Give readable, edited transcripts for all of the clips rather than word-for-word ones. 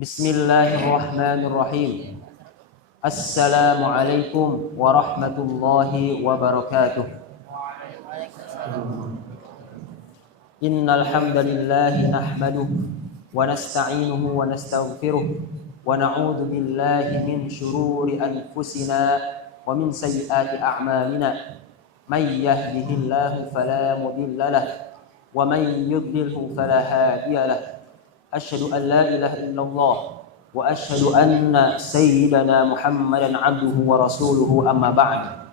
Bismillahirrahmanirrahim. Assalamualaikum warahmatullahi wabarakatuh. Innal hamdalillah nahmaduhu wa nasta'inuhu wa nastaghfiruh wa na'udzu billahi min shururi anfusina wa min sayyiati a'malina. May yahdihillahu fala mudilla lahu wa may yudlilhu fala hadiya lahu. Asyhadu an la ilaha illallah wa asyhadu anna sayyidana Muhammadan abduhu wa rasuluhu, amma ba'd.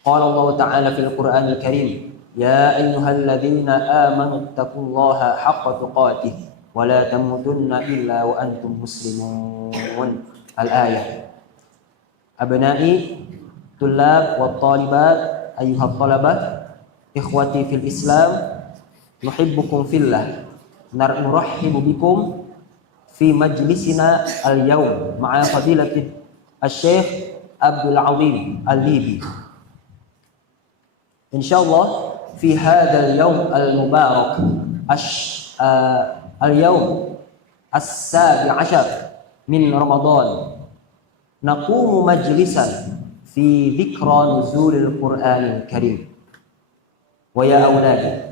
Qala Allah Ta'ala fil Qur'anil Karim, ya ayyuhalladzina amanu taqullaha haqqa tuqatih wa la tamutunna illa wa antum muslimun. Al-ayah. Abna'i tullab wa talibat ayyuhat talabat ikhwati fil Islam, nuhibbukum fillah. Nurahhibu bikum fi majlisina al-yawm ma'a fadilati Asy-Syaikh Abdul Azim Al-Libi. Insyaallah fi hadzal yawm al-mubarak al-yawm as-sabi' ashar min Ramadan naqumu majlisan fi dzikra nuzulil Qur'anil Karim. Wa ya auladi,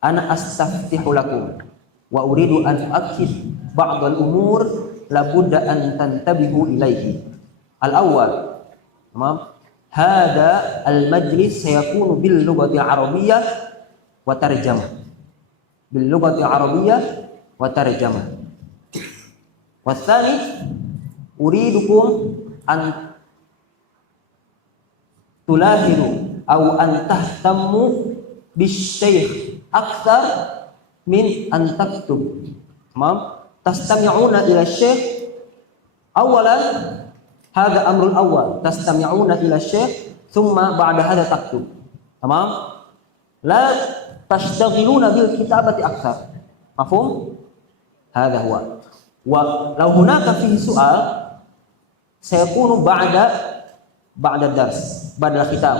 ana astaftihu lakum wa uridu an akid ba'd al-umur labudda an tantabihu ilaihi. Al-awwal, tamam, hada al-majlis sayakunu bil lughati al-arabiyyah wa tarjamah. Bil lughati al-arabiyyah wa tarjamah. Wa tsani, uridukum an tulahiru aw an tahtammu bis-syaikh akthar min an taktub. Tamam, tastami'una ila syekh awalan, hadha amrul awal, tastami'una ila syekh thumma ba'da hadha taktub. Tamam, la tashtaghiluna bil kitabati akthar. Mafhum? Hadha huwa. Wa law hunaka fihi su'al sayakunu ba'da dars, ba'da kitab.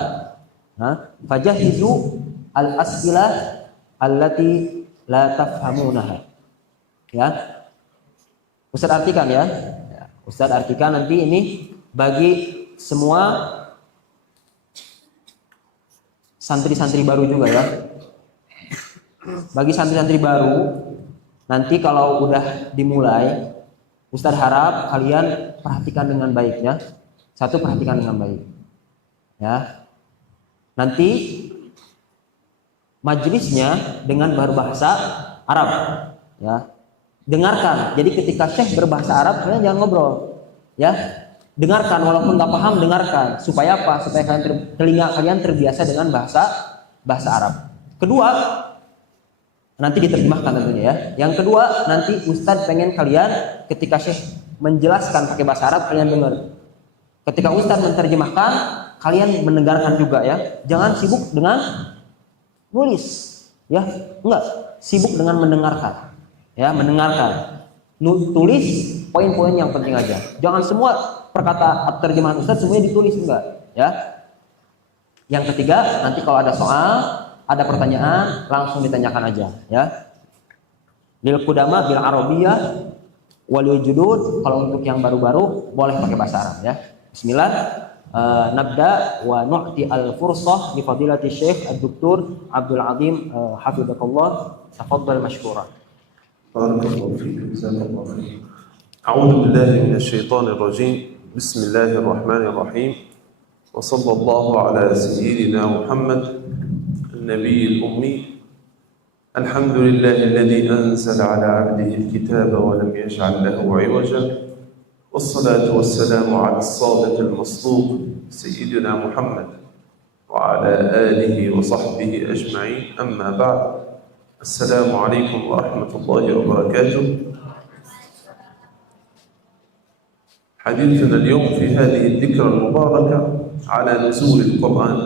Fajahizu al-as'ilah allati la tafhamunaha. Ya. Ustaz artikan ya. Ustaz artikan nanti ini bagi semua santri-santri baru juga ya. Bagi santri-santri baru, nanti kalau udah dimulai, Ustaz harap kalian perhatikan dengan baik ya. Satu, perhatikan dengan baik. Ya. Nanti majelisnya dengan berbahasa Arab, ya. Dengarkan. Jadi ketika Syekh berbahasa Arab, kalian jangan ngobrol, ya. Dengarkan, walaupun nggak paham, dengarkan. Supaya apa? Supaya telinga kalian terbiasa dengan bahasa Arab. Kedua, nanti diterjemahkan tentunya ya. Yang kedua, nanti Ustadz pengen kalian ketika Syekh menjelaskan pakai bahasa Arab, kalian dengar. Ketika Ustadz menerjemahkan, kalian mendengarkan juga ya. Jangan sibuk dengan nulis, ya, enggak, sibuk dengan mendengarkan, ya, mendengarkan. Tulis poin-poin yang penting aja. Jangan semua perkataan terjemahan Ustaz semuanya ditulis, enggak, ya. Yang ketiga, nanti kalau ada soal, ada pertanyaan, langsung ditanyakan aja, ya. Lil qudama bil arabiyyah walil judud, kalau untuk yang baru-baru boleh pakai bahasa Arab, ya. Bismillah. Nabda wa nu'ti al-fursah li fadilati Syekh Ad-Doktor Abdul Azim hafidhakallah, tafaddal mashkura. Barakallahu fiik, jazakallahu khair. A'udzu billahi minasy syaithanir rajim. Bismillahirrahmanirrahim. Wa sallallahu ala sayyidina Muhammad an-nabiyil ummi. Alhamdulillahilladzi anzala ala 'abdihi al-kitaba wa lam yaj'al lahu 'iwaja. والصلاة والسلام على الصادق المصدوق سيدنا محمد وعلى آله وصحبه أجمعين، أما بعد. السلام عليكم ورحمة الله وبركاته. حديثنا اليوم في هذه الذكرى المباركة على نزول القرآن.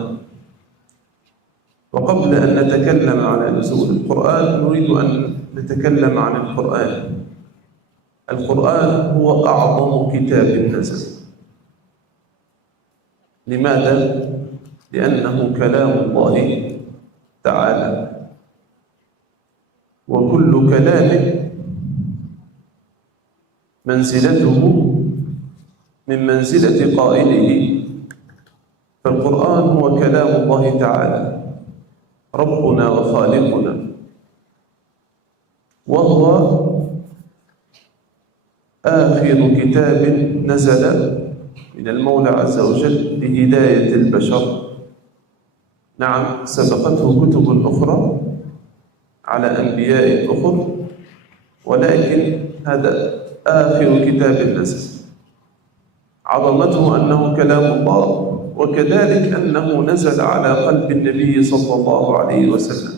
وقبل أن نتكلم على نزول القرآن نريد أن نتكلم عن القرآن. القرآن هو أعظم كتاب نزل. لماذا؟ لأنه كلام الله تعالى، وكل كلام منزلته من منزلة قائله، فالقرآن هو كلام الله تعالى ربنا وخالقنا، وهو آخر كتاب نزل من المولى عز وجل لهداية البشر. نعم، سبقته كتب أخرى على أنبياء أخر، ولكن هذا آخر كتاب نزل. عظمته أنه كلام الله، وكذلك أنه نزل على قلب النبي صلى الله عليه وسلم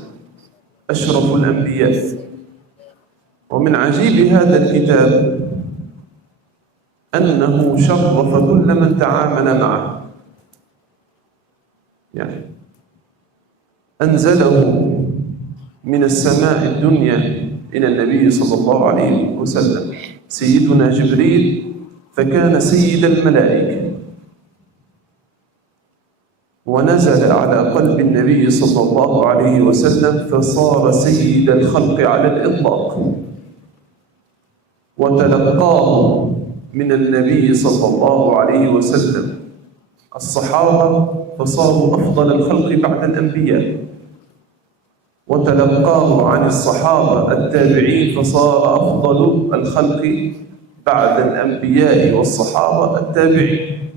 أشرف الأنبياء. ومن عجيب هذا الكتاب أنه شرف كل من تعامل معه، يعني أنزله من السماء الدنيا إلى النبي صلى الله عليه وسلم سيدنا جبريل، فكان سيد الملائكة، ونزل على قلب النبي صلى الله عليه وسلم فصار سيد الخلق على الإطلاق، وتلقاه من النبي صلى الله عليه وسلم الصحابة فصاروا أفضل الخلق بعد الأنبياء، وتلقاه عن الصحابة التابعين فصار أفضل الخلق بعد الأنبياء والصحابة التابعين،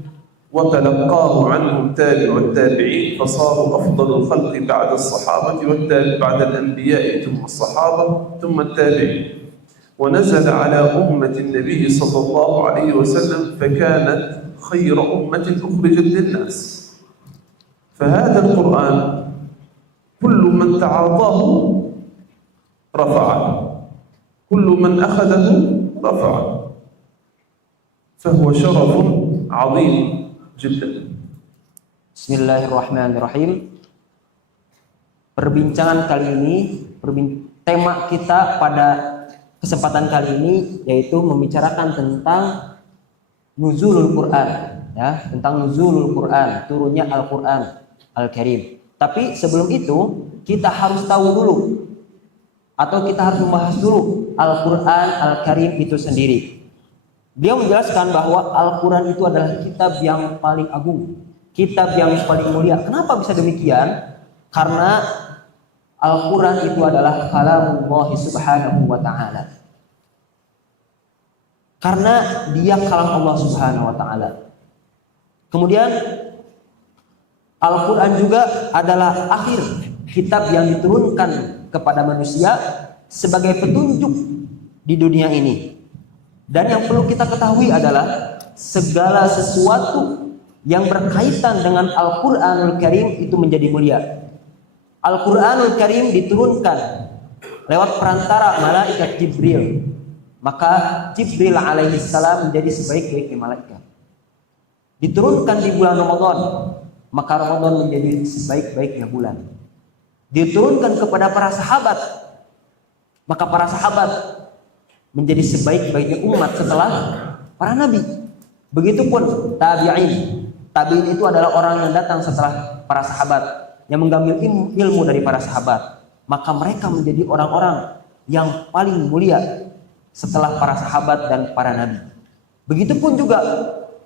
وتلقاه عنهم تابع التابعين فصاروا أفضل الخلق بعد الصحابة بعد الأنبياء ثم الصحابة ثم التابعين. ونزل على أمة النبي صلى الله عليه وسلم فكانت خير أمة أخرجت للناس. فهذا القرآن كل من تعاطاه رفعه، كل من أخذه رفعه، فهو شرف عظيم جدا. Bismillahirrahmanirrahim. Perbincangan kali ini, tema kita pada kesempatan kali ini yaitu membicarakan tentang nuzulul Quran, ya, tentang nuzulul Quran, turunnya Al-Quran Al-Karim. Tapi sebelum itu kita harus tahu dulu, atau kita harus membahas dulu Al-Quran Al-Karim itu sendiri. Beliau menjelaskan bahwa Al-Quran itu adalah kitab yang paling agung, kitab yang paling mulia. Kenapa bisa demikian? Karena Al-Quran itu adalah kalamullah subhanahu wa ta'ala. Karena dia kalam Allah subhanahu wa ta'ala. Kemudian Al-Quran juga adalah akhir kitab yang diturunkan kepada manusia sebagai petunjuk di dunia ini. Dan yang perlu kita ketahui adalah segala sesuatu yang berkaitan dengan Al-Quranul Karim itu menjadi mulia. Al-Quranul Karim diturunkan lewat perantara malaikat Jibril. Maka Jibril alaihissalam menjadi sebaik-baiknya malaikat. Diturunkan di bulan Ramadan, maka Ramadan menjadi sebaik-baiknya bulan. Diturunkan kepada para sahabat, maka para sahabat menjadi sebaik-baiknya umat setelah para nabi. Begitupun tabi'in. Tabi'in itu adalah orang yang datang setelah para sahabat, yang mengambil ilmu dari para sahabat. Maka mereka menjadi orang-orang yang paling mulia setelah para sahabat dan para nabi. Begitupun juga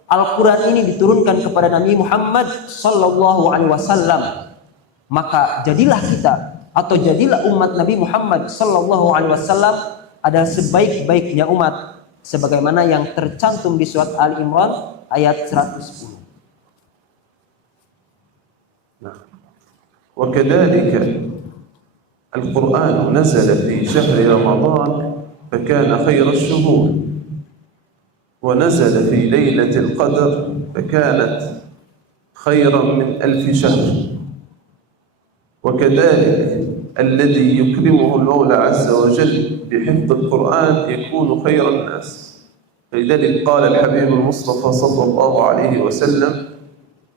Al-Quran ini diturunkan kepada Nabi Muhammad sallallahu alaihi wasallam. Maka jadilah kita, atau jadilah umat Nabi Muhammad sallallahu alaihi wasallam adalah sebaik-baiknya umat, sebagaimana yang tercantum di surat Ali Imran ayat 110. وكذلك القرآن نزل في شهر رمضان فكان خير الشهور، ونزل في ليلة القدر فكانت خيرا من 1000 شهر. وكذلك الذي يكرمه المولى عز وجل بحفظ القرآن يكون خير الناس. فلذلك قال الحبيب المصطفى صلى الله عليه وسلم: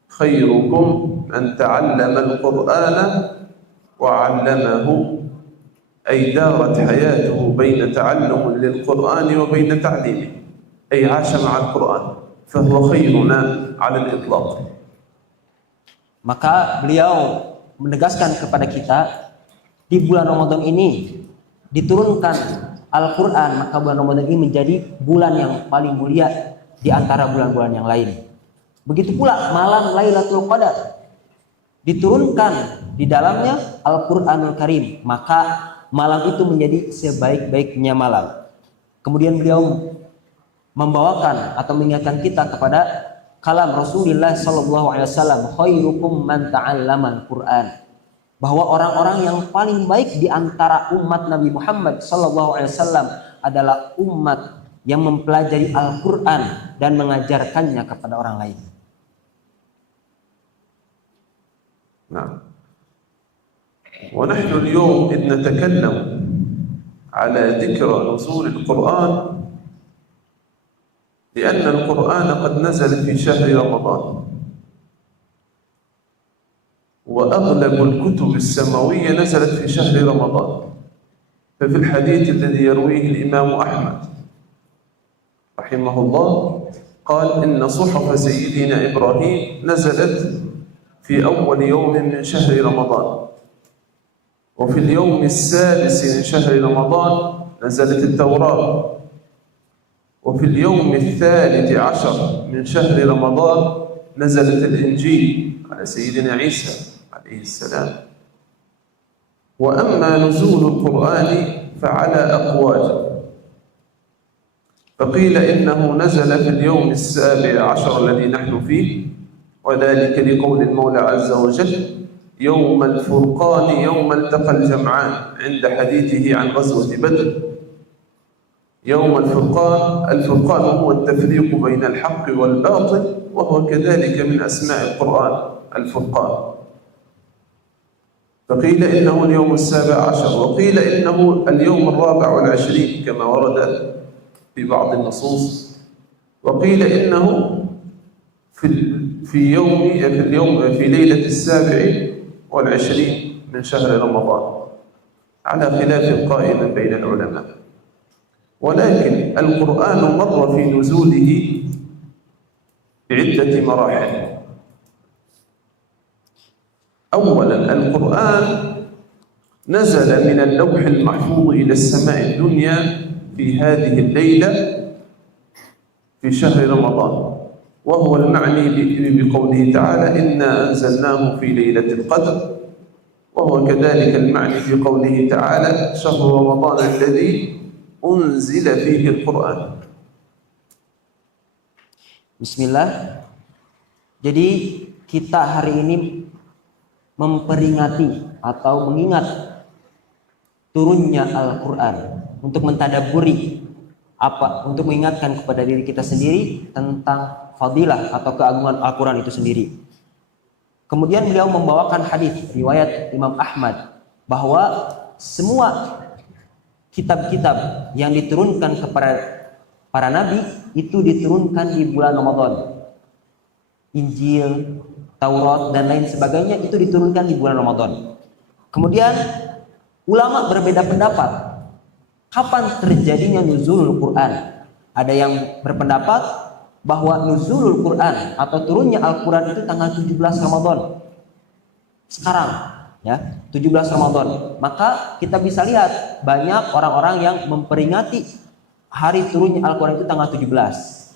خيركم من تعلم القرآن وعلمه، أي دارت حياته بين تعلم للقرآن وبين تعليمه، أي عاش مع القرآن، فهو خيرنا على الإطلاق. Maka beliau menegaskan kepada kita, di bulan Ramadan ini diturunkan Al-Quran, maka bulan Ramadan ini menjadi bulan yang paling mulia di antara bulan-bulan yang lain. Begitu pula malam Lailatul Qadar, diturunkan di dalamnya Al-Quranul Karim, maka malam itu menjadi sebaik-baiknya malam. Kemudian beliau membawakan atau mengingatkan kita kepada kalam Rasulullah SAW, khairukum man ta'allamal Quran, bahwa orang-orang yang paling baik di antara umat Nabi Muhammad SAW adalah umat yang mempelajari Al-Quran dan mengajarkannya kepada orang lain. نعم. ونحن اليوم إذ نتكلم على ذكر نزول القرآن لأن القرآن قد نزل في شهر رمضان، وأغلب الكتب السماوية نزلت في شهر رمضان. ففي الحديث الذي يرويه الإمام أحمد رحمه الله قال إن صحف سيدنا إبراهيم نزلت في أول يوم من شهر رمضان، وفي اليوم السادس من شهر رمضان نزلت التوراة، وفي اليوم الثالث عشر من شهر رمضان نزلت الإنجيل على سيدنا عيسى عليه السلام. وأما نزول القرآن فعلى أقوال، فقيل إنه نزل في اليوم السابع عشر الذي نحن فيه، وذلك لقول المولى عز وجل يوم الفرقان يوم التقى الجمعان عند حديثه عن غزوة بدر. يوم الفرقان، الفرقان هو التفريق بين الحق والباطل، وهو كذلك من أسماء القرآن الفرقان. فقيل إنه اليوم السابع عشر، وقيل إنه اليوم الرابع والعشرين كما ورد في بعض النصوص، وقيل إنه في ليلة السابع والعشرين من شهر رمضان، على خلاف قائم بين العلماء. ولكن القرآن مر في نزوله بعدة مراحل. أولا القرآن نزل من اللوح المحفوظ إلى السماء الدنيا في هذه الليلة في شهر رمضان، وهو المعني بقوله تعالى إنا أنزلناه في ليلة القدر، وهو كذلك المعني في قوله تعالى شهر رمضان الذي أنزل فيه القرآن. Bismillah. Jadi kita hari ini memperingati atau mengingat turunnya Al-Quran untuk mentadabburi untuk mengingatkan kepada diri kita sendiri tentang fadilah atau keagungan Al-Quran itu sendiri. Kemudian beliau membawakan hadis riwayat Imam Ahmad bahwa semua kitab-kitab yang diturunkan kepada para nabi itu diturunkan di bulan Ramadan. Injil, Taurat dan lain sebagainya itu diturunkan di bulan Ramadan. Kemudian ulama berbeda pendapat kapan terjadinya nuzulul Quran. Ada yang berpendapat bahwa nuzulul Quran atau turunnya Al-Quran itu tanggal 17 Ramadan. Sekarang ya, 17 Ramadan. Maka kita bisa lihat banyak orang-orang yang memperingati hari turunnya Al-Quran itu tanggal 17.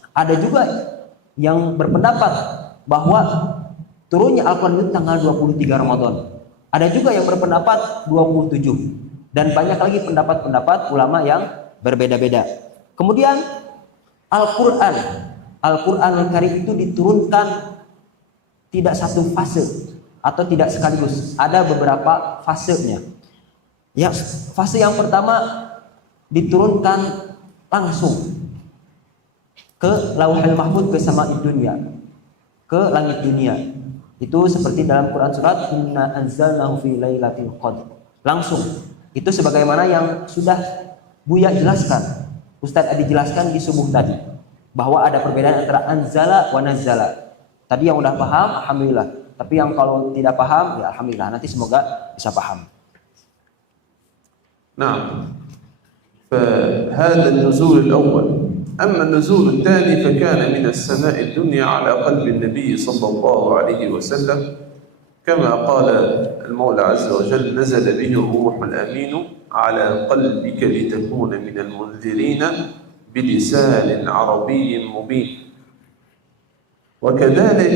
Ada juga yang berpendapat bahwa turunnya Al-Quran itu tanggal 23 Ramadan. Ada juga yang berpendapat 27. Dan banyak lagi pendapat-pendapat ulama yang berbeda-beda. Kemudian Al-Quranul Karim itu diturunkan tidak satu fase atau tidak sekaligus. Ada beberapa fasenya. Ya, fase yang pertama diturunkan langsung ke Lauhul Mahfuz, ke Sama'id Dunya, ke langit dunia. Itu seperti dalam Quran surat Inna anzalnahu fi lailatul qadr. Langsung. Itu sebagaimana yang sudah Buya jelaskan, Ustadz Adi jelaskan di subuh tadi, bahwa ada perbedaan antara anzala wa nazzala. Tadi yang udah paham, alhamdulillah. Tapi yang kalau tidak paham, ya alhamdulillah. Nanti semoga bisa paham. نعم. فهذا النزول الأول. أما النزول الثاني فكان من السماء الدنيا على قلب النبي صلى الله عليه وسلم كما قال المولى عز وجل: نزل به الروح الأمين على قلبك لتكون من المنذرين بلسان عربي مبين. وكذلك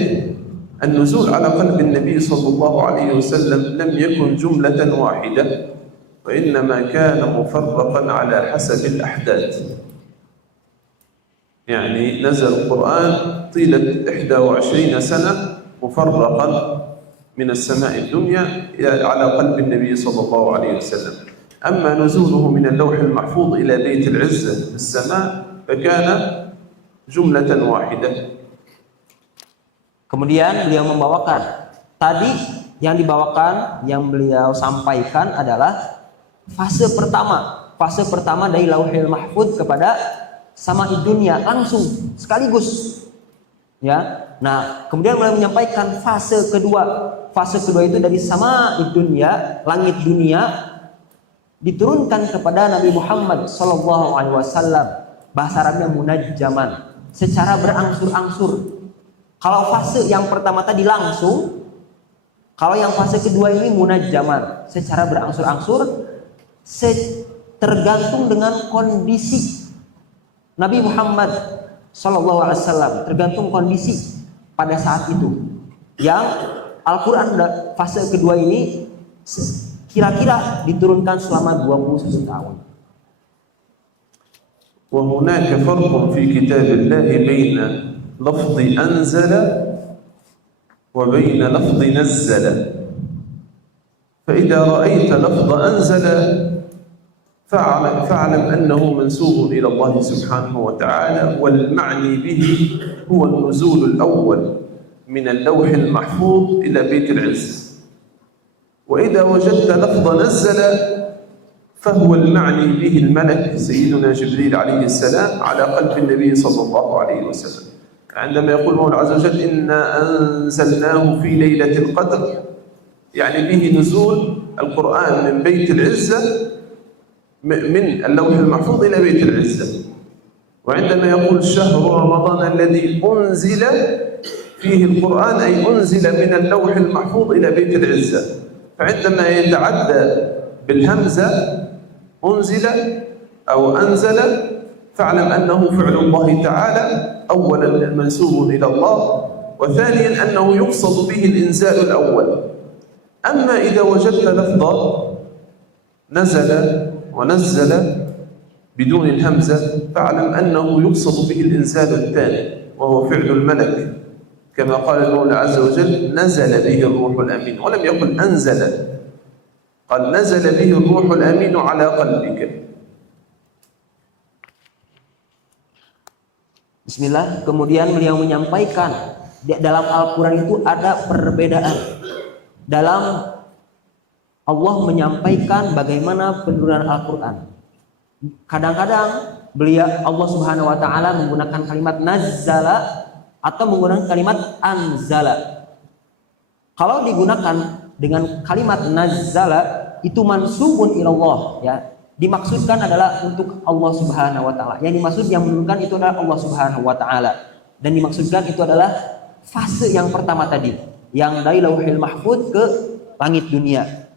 النزول على قلب النبي صلى الله عليه وسلم لم يكن جملة واحدة، وإنما كان مفرقا على حسب الأحداث. يعني نزل القرآن طيلة 21 سنة مفرقا من السماء الدنيا على قلب النبي صلى الله عليه وسلم. أما نزوله من اللوح المحفوظ إلى بيت العزة في السماء فكان جملة واحدة. Kemudian beliau membawakan, tadi yang dibawakan, yang beliau sampaikan adalah fase pertama dari Lauhil Mahfuz kepada Sama'id Dunya langsung sekaligus. Ya. Nah, kemudian beliau menyampaikan fase kedua. Fase kedua itu dari Sama'id Dunya, langit dunia, diturunkan kepada Nabi Muhammad sallallahu alaihi wasallam. Bahasa Arabnya munajjaman, secara berangsur-angsur. Kalau fase yang pertama tadi langsung, kalau yang fase kedua ini munajjaman, secara berangsur-angsur, tergantung dengan kondisi Nabi Muhammad sallallahu alaihi wasallam, tergantung kondisi pada saat itu. Yang Al-Qur'an fase kedua ini kira-kira diturunkan selama 21 tahun. وهناك فرق في كتاب الله بين لفظ أنزل وبين لفظ نزل. فإذا رأيت لفظ أنزل فاعلم أنه منسوب إلى الله سبحانه وتعالى، والمعني به هو النزول الأول من اللوح المحفوظ إلى بيت العز. وإذا وجدت لفظ نزل فهو المعني به الملك سيدنا جبريل عليه السلام على قلب النبي صلى الله عليه وسلم، عندما يقول الله عز وجل: إنا أنزلناه في ليلة القدر، يعني به نزول القرآن من بيت العزة، من اللوح المحفوظ إلى بيت العزة. وعندما يقول شهر رمضان الذي أنزل فيه القرآن، أي أنزل من اللوح المحفوظ إلى بيت العزة. فعندما يتعدى بالهمزة أنزل أو أنزل فاعلم أنه فعل الله تعالى، أولا منسوب إلى الله، وثانيا أنه يقصد به الإنزال الأول. أما إذا وجدت لفظا نزل ونزل بدون الهمزة فاعلم أنه يقصد به الإنزال الثاني، وهو فعل الملك، كما قال المولى عز وجل: نزل به الروح الأمين، ولم يقل أنزل، قال نزل به الروح الأمين على قلبك. Bismillah. Kemudian beliau menyampaikan dalam Al-Quran itu ada perbedaan. Dalam Allah menyampaikan bagaimana penurunan Al-Quran. Kadang-kadang Allah Subhanahu Wa Taala menggunakan kalimat nazzala atau menggunakan kalimat anzala. Kalau digunakan dengan kalimat nazzala itu mansubun ilallah, ya. Dimaksudkan adalah untuk Allah Subhanahu wa taala. Yang dimaksud yang menurunkan itu adalah Allah Subhanahu wa taala. Dan dimaksudkan itu adalah fase yang pertama tadi, yang dari Lauhil Mahfuz ke langit dunia.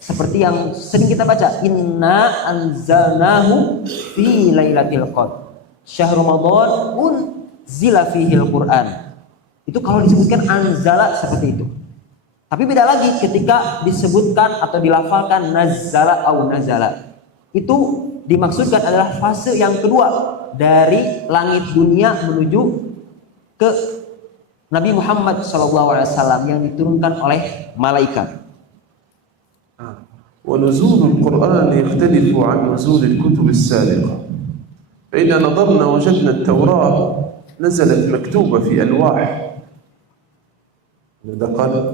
Seperti yang sering kita baca, inna anzalnahu fi lailatul qadr. Syahr Ramadan unzila fihil Qur'an. Itu kalau disebutkan anzala seperti itu. Tapi beda lagi ketika disebutkan atau dilafalkan nazzala au nazala. Itu dimaksudkan adalah fase yang kedua dari langit dunia menuju ke Nabi Muhammad SAW yang diturunkan oleh malaikat. ونزول القرآن يختلف عن نزول الكتب السابقة. فإذا نظرنا وجدنا التوراة نزلت مكتوبة في ألواح،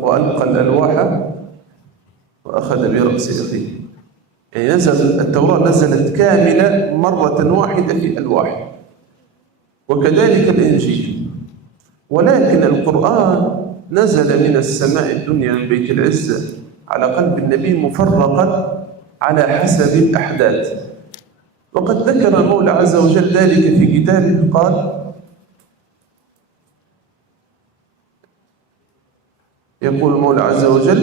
وألقى الألواح وأخذ برأس أخيه. يعني التوراة نزلت كاملة مرة واحدة في ألواح، وكذلك الإنجيل. ولكن القرآن نزل من السماء الدنيا من بيت العزة على قلب النبي مفرقا على حسب الأحداث. وقد ذكر المولى عز وجل ذلك في كتابه، قال: يقول المولى عز وجل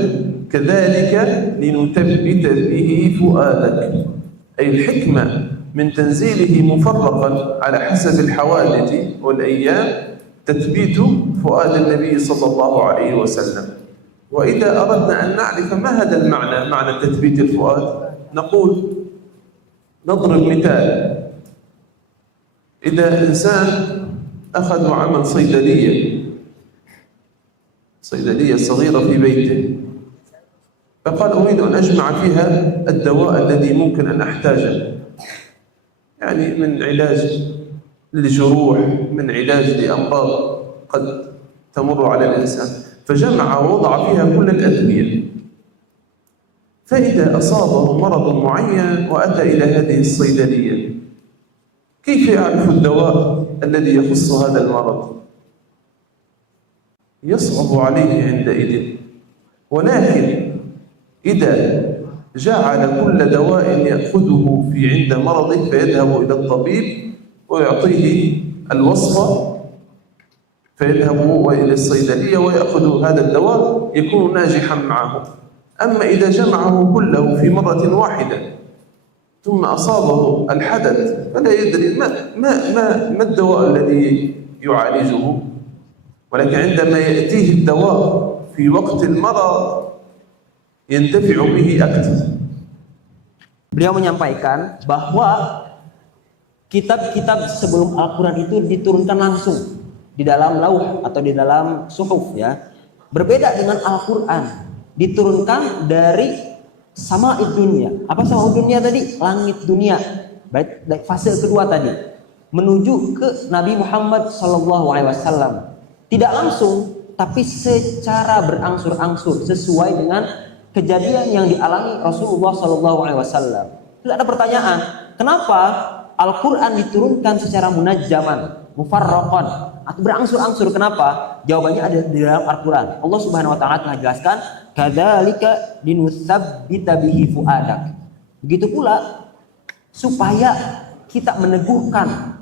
كذلك لنثبت به فؤادك، أي الحكمة من تنزيله مفرقا على حسب الحوادث والأيام تثبيت فؤاد النبي صلى الله عليه وسلم. وإذا أردنا أن نعرف ما هذا المعنى، معنى تثبيت الفؤاد، نقول نضرب مثال. إذا إنسان أخذ عمل صيدلية صغيرة في بيته، فقال أريد أن أجمع فيها الدواء الذي ممكن أن أحتاجه، يعني من علاج للجروح، من علاج لأمراض قد تمر على الإنسان، فجمع ووضع فيها كل الأدوية. فإذا أصابه مرض معين وأتى إلى هذه الصيدلية، كيف يعرف الدواء الذي يخص هذا المرض؟ يصعب عليه عندئذ. ولكن إذا جعل كل دواء يأخذه في عند مرضه فيذهب إلى الطبيب ويعطيه الوصفة، فيذهب إلى الصيدلية ويأخذ هذا الدواء، يكون ناجحا معه. أما إذا جمعه كله في مرة واحدة ثم أصابه الحدث فلا يدري ما الدواء الذي يعالجه، ولكن عندما يأتيه الدواء في وقت المرض ينتفع به أكثر. Beliau menyampaikan bahwa kitab-kitab sebelum Al-Quran itu diturunkan langsung di dalam lauh atau di dalam suhuf, ya. Berbeda dengan Al-Quran, diturunkan dari sama'id dunia. Apa sama'id dunia tadi? Langit dunia. Baik, fase kedua tadi menuju ke Nabi Muhammad SAW. Tidak langsung, tapi secara berangsur-angsur sesuai dengan kejadian yang dialami Rasulullah SAW. Tidak ada pertanyaan, kenapa Al-Quran diturunkan secara munajjaman, mufarraqan, atau berangsur-angsur? Kenapa? Jawabannya ada di dalam Al-Quran. Allah Subhanahu wa taala telah jelaskan, kadzalika linutsabbita bihi fuadak. Begitu pula supaya kita meneguhkan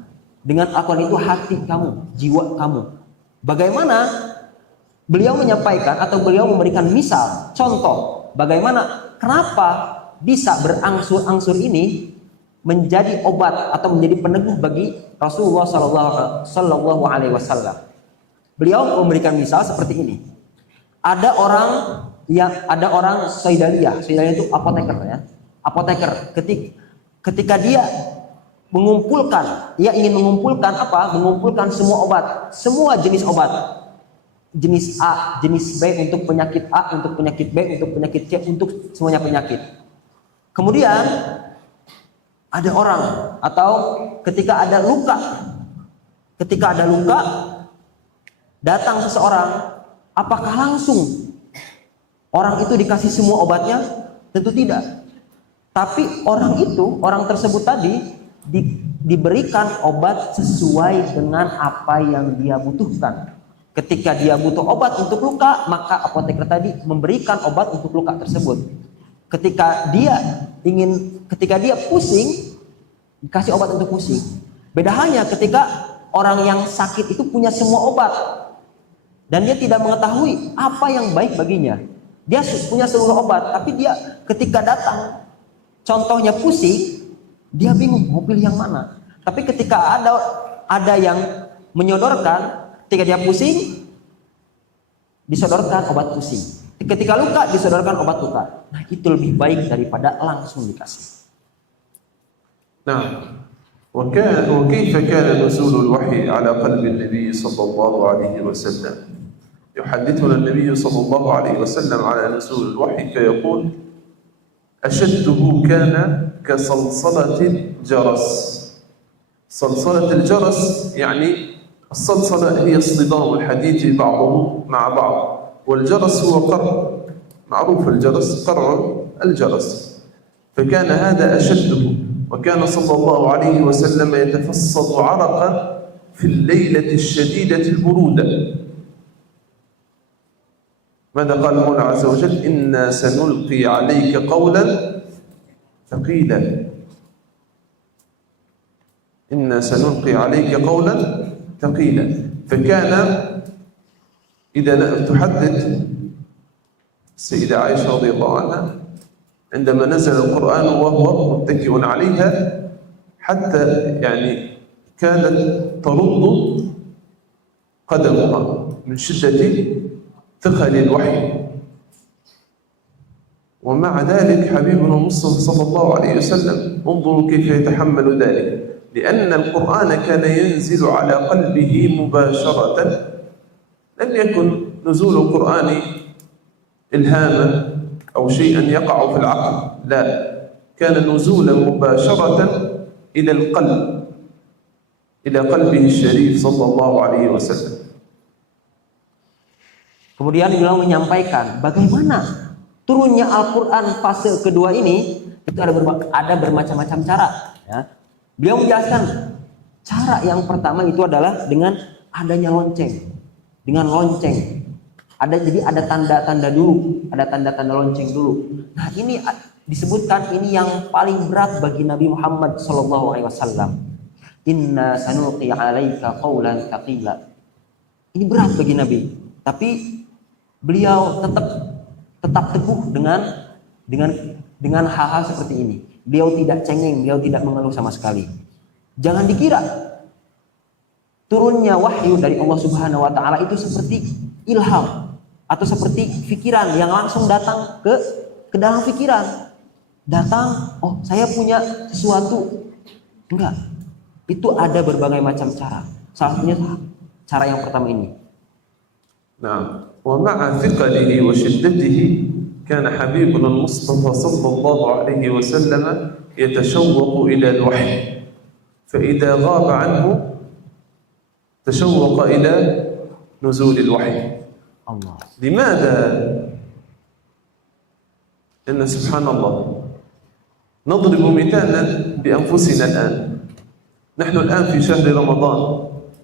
dengan Al-Quran itu hati kamu, jiwa kamu. Bagaimana beliau menyampaikan atau beliau memberikan misal, contoh bagaimana, kenapa bisa berangsur-angsur ini menjadi obat atau menjadi peneguh bagi Rasulullah Sallallahu Alaihi Wasallam. Beliau memberikan misal seperti ini. Ada orang Saidaliyah itu apoteker, ya. Apoteker ketika dia ingin mengumpulkan apa? Mengumpulkan semua obat, semua jenis obat. Jenis A, jenis B untuk penyakit A, untuk penyakit B, untuk penyakit C, untuk semuanya penyakit. Kemudian ada orang, atau ketika ada luka, datang seseorang, apakah langsung orang itu dikasih semua obatnya? Tentu tidak. Tapi orang tersebut tadi diberikan obat sesuai dengan apa yang dia butuhkan. Ketika dia butuh obat untuk luka, maka apoteker tadi memberikan obat untuk luka tersebut. Ketika dia pusing, dikasih obat untuk pusing. Beda halnya ketika orang yang sakit itu punya semua obat dan dia tidak mengetahui apa yang baik baginya. Dia punya seluruh obat, tapi dia ketika datang, contohnya pusing, dia bingung mau pilih yang mana. Tapi ketika ada yang menyodorkan, ketika dia pusing, disodorkan obat pusing. Ketika luka, disodorkan obat luka. Nah, itu lebih baik daripada langsung dikasih. نعم. وكيف كان نزول الوحي على قلب النبي صلى الله عليه وسلم؟ يحدثنا النبي صلى الله عليه وسلم على نزول الوحي فيقول: أشده كان كصلصلة الجرس. صلصلة الجرس يعني الصلصلة هي اصطدام الحديد بعضه مع بعض، والجرس هو قرع، معروف الجرس قرع الجرس، فكان هذا أشده. وكان صلى الله عليه وسلم يتفصد عرقا في الليلة الشديدة البرودة. ماذا قال المولى عز وجل؟ إنا سنلقي عليك قولا ثقيلا. إنا سنلقي عليك قولا ثقيلا. فكان إذا تحدث السيدة عائشة رضي الله عنها عندما نزل القرآن وهو متكئ عليها حتى يعني كانت ترد قدمها من شدة ثقل الوحي. ومع ذلك حبيبنا المصطفى صلى الله عليه وسلم انظروا كيف يتحمل ذلك، لأن القرآن كان ينزل على قلبه مباشرة، لم يكن نزول القرآن إلهاما أو شيئا يقع في العقل، لا، كان نزولا مباشرة إلى القلب، إلى قلبه الشريف صلى الله عليه وسلم. Kemudian beliau menyampaikan bagaimana turunnya Al-Quran fase kedua ini itu ada bermacam-macam cara. Ya. Beliau menjelaskan cara yang pertama itu adalah dengan adanya lonceng, dengan lonceng. Jadi ada tanda-tanda dulu, ada tanda-tanda lonceng dulu. Nah ini disebutkan ini yang paling berat bagi Nabi Muhammad SAW. Inna sanulqi 'alaika qawlan thaqila. Ini berat bagi Nabi, tapi beliau tetap teguh dengan hal-hal seperti ini. Beliau tidak cengeng, beliau tidak mengeluh sama sekali. Jangan dikira turunnya wahyu dari Allah Subhanahu wa taala itu seperti ilham atau seperti pikiran yang langsung datang ke dalam pikiran. Datang, oh saya punya sesuatu. Enggak. Itu ada berbagai macam cara. Salah satunya cara yang pertama ini. Nah, ومع ثقله وشدته كان حبيبنا المصطفى صلى الله عليه وسلم يتشوق إلى الوحي، فإذا غاب عنه تشوق إلى نزول الوحي. Allah. لماذا؟ إن سبحان الله نضرب مثالا بأنفسنا الآن. نحن الآن في شهر رمضان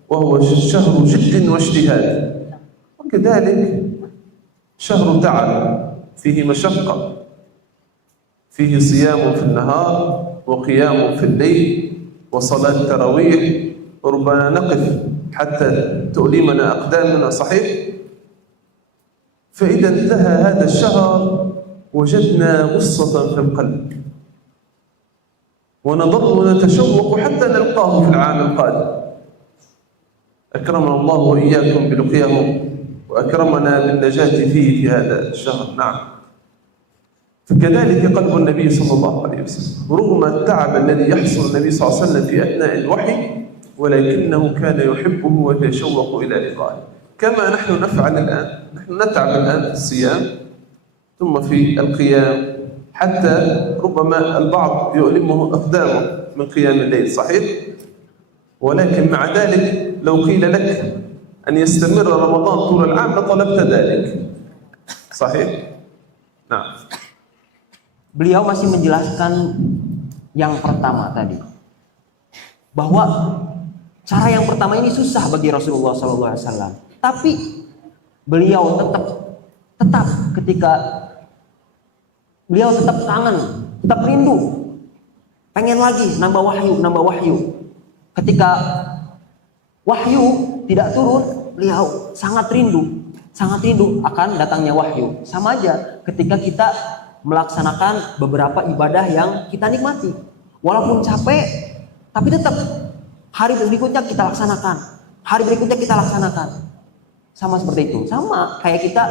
وهو شهر جد واجتهاد، وكذلك شهر تعب فيه مشقة، فيه صيام في النهار وقيام في الليل وصلاة تراويح، وربما نقف حتى تؤلمنا أقدامنا، صحيح؟ فإذا انتهى هذا الشهر وجدنا غصة في القلب، ونظل نتشوق حتى نلقاه في العام القادم. أكرمنا الله وإياكم بلقياه وأكرمنا بالنجاة فيه في هذا الشهر. نعم. فكذلك قلب النبي صلى الله عليه وسلم، رغم التعب الذي يحصل النبي صلى الله عليه وسلم في أثناء الوحي، ولكنه كان يحبه ويتشوق إلى لقائه، كما نحن نفعل الآن. نحن نتعب الآن في الصيام ثم في القيام، حتى ربما البعض يؤلمه أقدامه من قيام الليل، صحيح؟ ولكن مع ذلك لو قيل لك أن يستمر رمضان طول العام لطلبت ذلك، صحيح؟ نعم. Beliau masih menjelaskan yang pertama tadi, bahwa cara yang pertama ini susah bagi Rasulullah SAW, tapi beliau tetap ketika beliau tetap kangen, tetap rindu, pengen lagi nambah wahyu. Ketika wahyu tidak turun, beliau sangat rindu akan datangnya wahyu. Sama aja ketika kita melaksanakan beberapa ibadah yang kita nikmati, walaupun capek, tapi tetap hari berikutnya kita laksanakan. Sama seperti itu. Sama kayak kita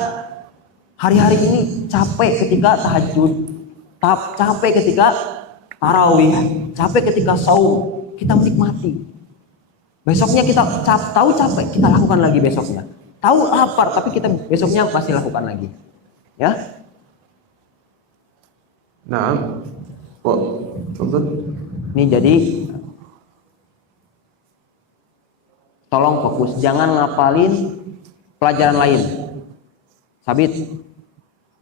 hari-hari ini capek ketika tahajud, capek ketika tarawih, capek ketika saum, kita menikmati. Besoknya kita tahu capek, kita lakukan lagi besoknya. Tahu lapar, tapi kita besoknya masih lakukan lagi. Ya? Nah, ini jadi tolong fokus, jangan ngapalin pelajaran lain. Sabit,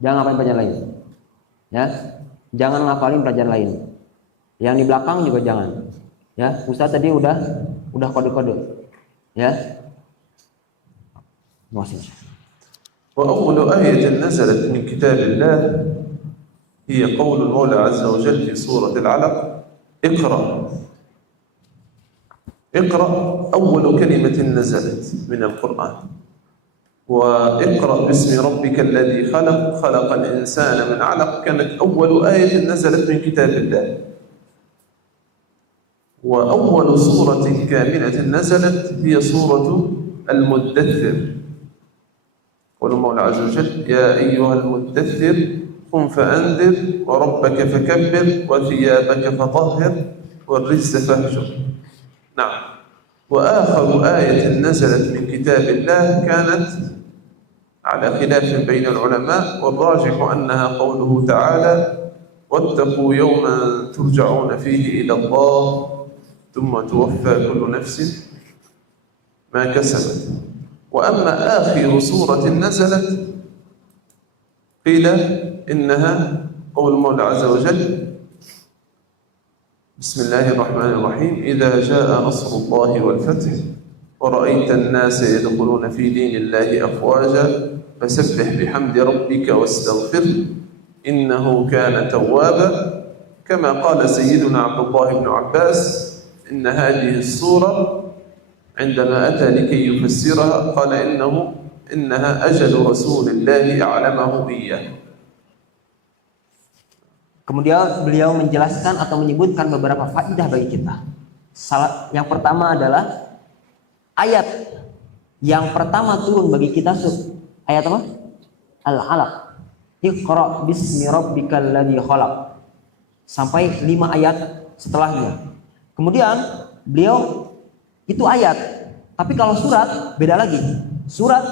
jangan ngapalin pelajaran lain. Ya, jangan ngapalin pelajaran lain. Yang di belakang juga jangan. Ya, Ustaz tadi udah kode-kode. Ya. وأول آية نزلت من كتاب الله هي قول المولى عز وجل في سورة العلق: اقرأ. اقرأ أول كلمة نزلت من القرآن، واقرأ باسم ربك الذي خلق خلق الإنسان من علق كانت أول آية نزلت من كتاب الله، وأول سورة كاملة نزلت هي سورة المدثر. قول المولى عز وجل: يا أيها المدثر قم فأنذر وربك فكبر وثيابك فطهر والرجز فاهجر. نعم. وآخر آية نزلت من كتاب الله كانت على خلاف بين العلماء، والراجح أنها قوله تعالى: واتقوا يوما ترجعون فيه إلى الله ثم توفى كل نفس ما كسبت. وأما آخر سورة نزلت قيل إنها قول المولى عز وجل: بسم الله الرحمن الرحيم إذا جاء نصر الله والفتح ورأيت الناس يدخلون في دين الله أفواجا فسبح بحمد ربك واستغفره إنه كان توابا. كما قال سيدنا عبد الله بن عباس إن هذه السورة عندما أتى لكي يفسرها قال إنها أجل رسول الله أعلمه إياه. Kemudian beliau menjelaskan atau menyebutkan beberapa faidah bagi kita. Yang pertama adalah ayat yang pertama turun bagi kita, ayat apa? Al-Alaq. Iqra bismi rabbikal ladzi khalaq. Sampai 5 ayat setelahnya. Kemudian beliau itu ayat. Tapi kalau surat beda lagi. Surat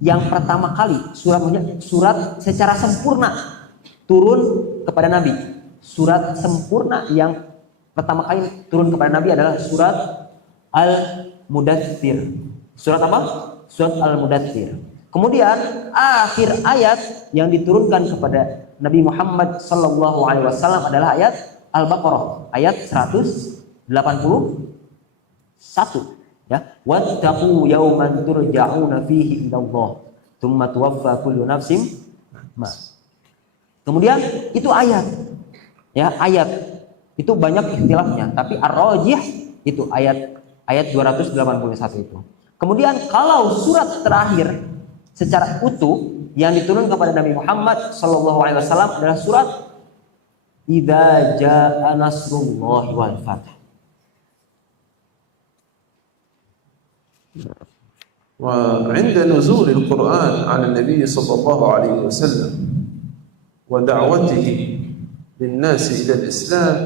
yang pertama kali, surat secara sempurna turun kepada Nabi. Surat sempurna yang pertama kali turun kepada Nabi adalah surat Al-Mudaththir. Surat apa? Surat Al-Mudaththir. Kemudian akhir ayat yang diturunkan kepada Nabi Muhammad sallallahu alaihi wasallam adalah ayat Al-Baqarah, ayat 181. Ya, wattaqu yawman turja'una fihi ila Allah, tsumma tuwaffa kullu nafsin ma. Kemudian itu ayat. Ya, ayat itu banyak ikhtilafnya, tapi ar-rajih itu ayat 281 itu. Kemudian kalau surat terakhir secara utuh yang diturunkan kepada Nabi Muhammad sallallahu alaihi wasallam adalah surat Idza jaa nasrullahi wal fath. وعند نزول القرآن على النبي صلى الله عليه وسلم ودعوته للناس إلى الإسلام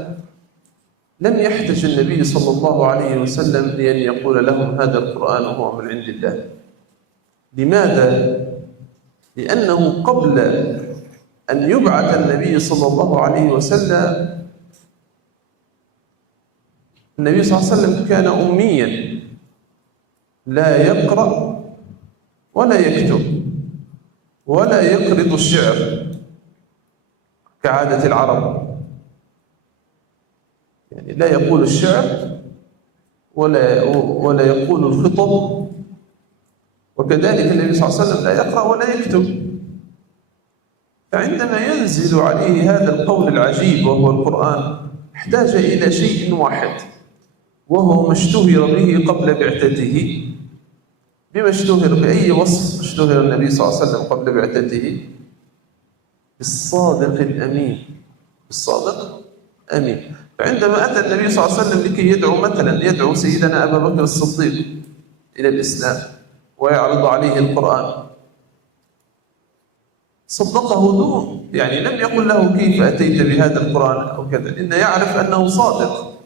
لم يحتج النبي صلى الله عليه وسلم لأن يقول لهم هذا القرآن هو من عند الله. لماذا؟ لأنه قبل أن يبعث النبي صلى الله عليه وسلم النبي صلى الله عليه وسلم كان أميا لا يقرأ ولا يكتب ولا يقرض الشعر كعادة العرب، يعني لا يقول الشعر ولا يقول الخطب، وكذلك النبي صلى الله عليه وسلم لا يقرأ ولا يكتب. فعندما ينزل عليه هذا القول العجيب وهو القرآن احتاج إلى شيء واحد وهو ما اشتهر به قبل بعثته. بما اشتهر؟ بأي وصف اشتهر النبي صلى الله عليه وسلم قبل بعثته؟ بالصادق الأمين. بالصادق أمين. فعندما أتى النبي صلى الله عليه وسلم لكي يدعو سيدنا أبا بكر الصديق إلى الإسلام ويعرض عليه القرآن صدقه دون، يعني لم يقل له كيف أتيت بهذا القرآن أو كذا، إنه يعرف أنه صادق.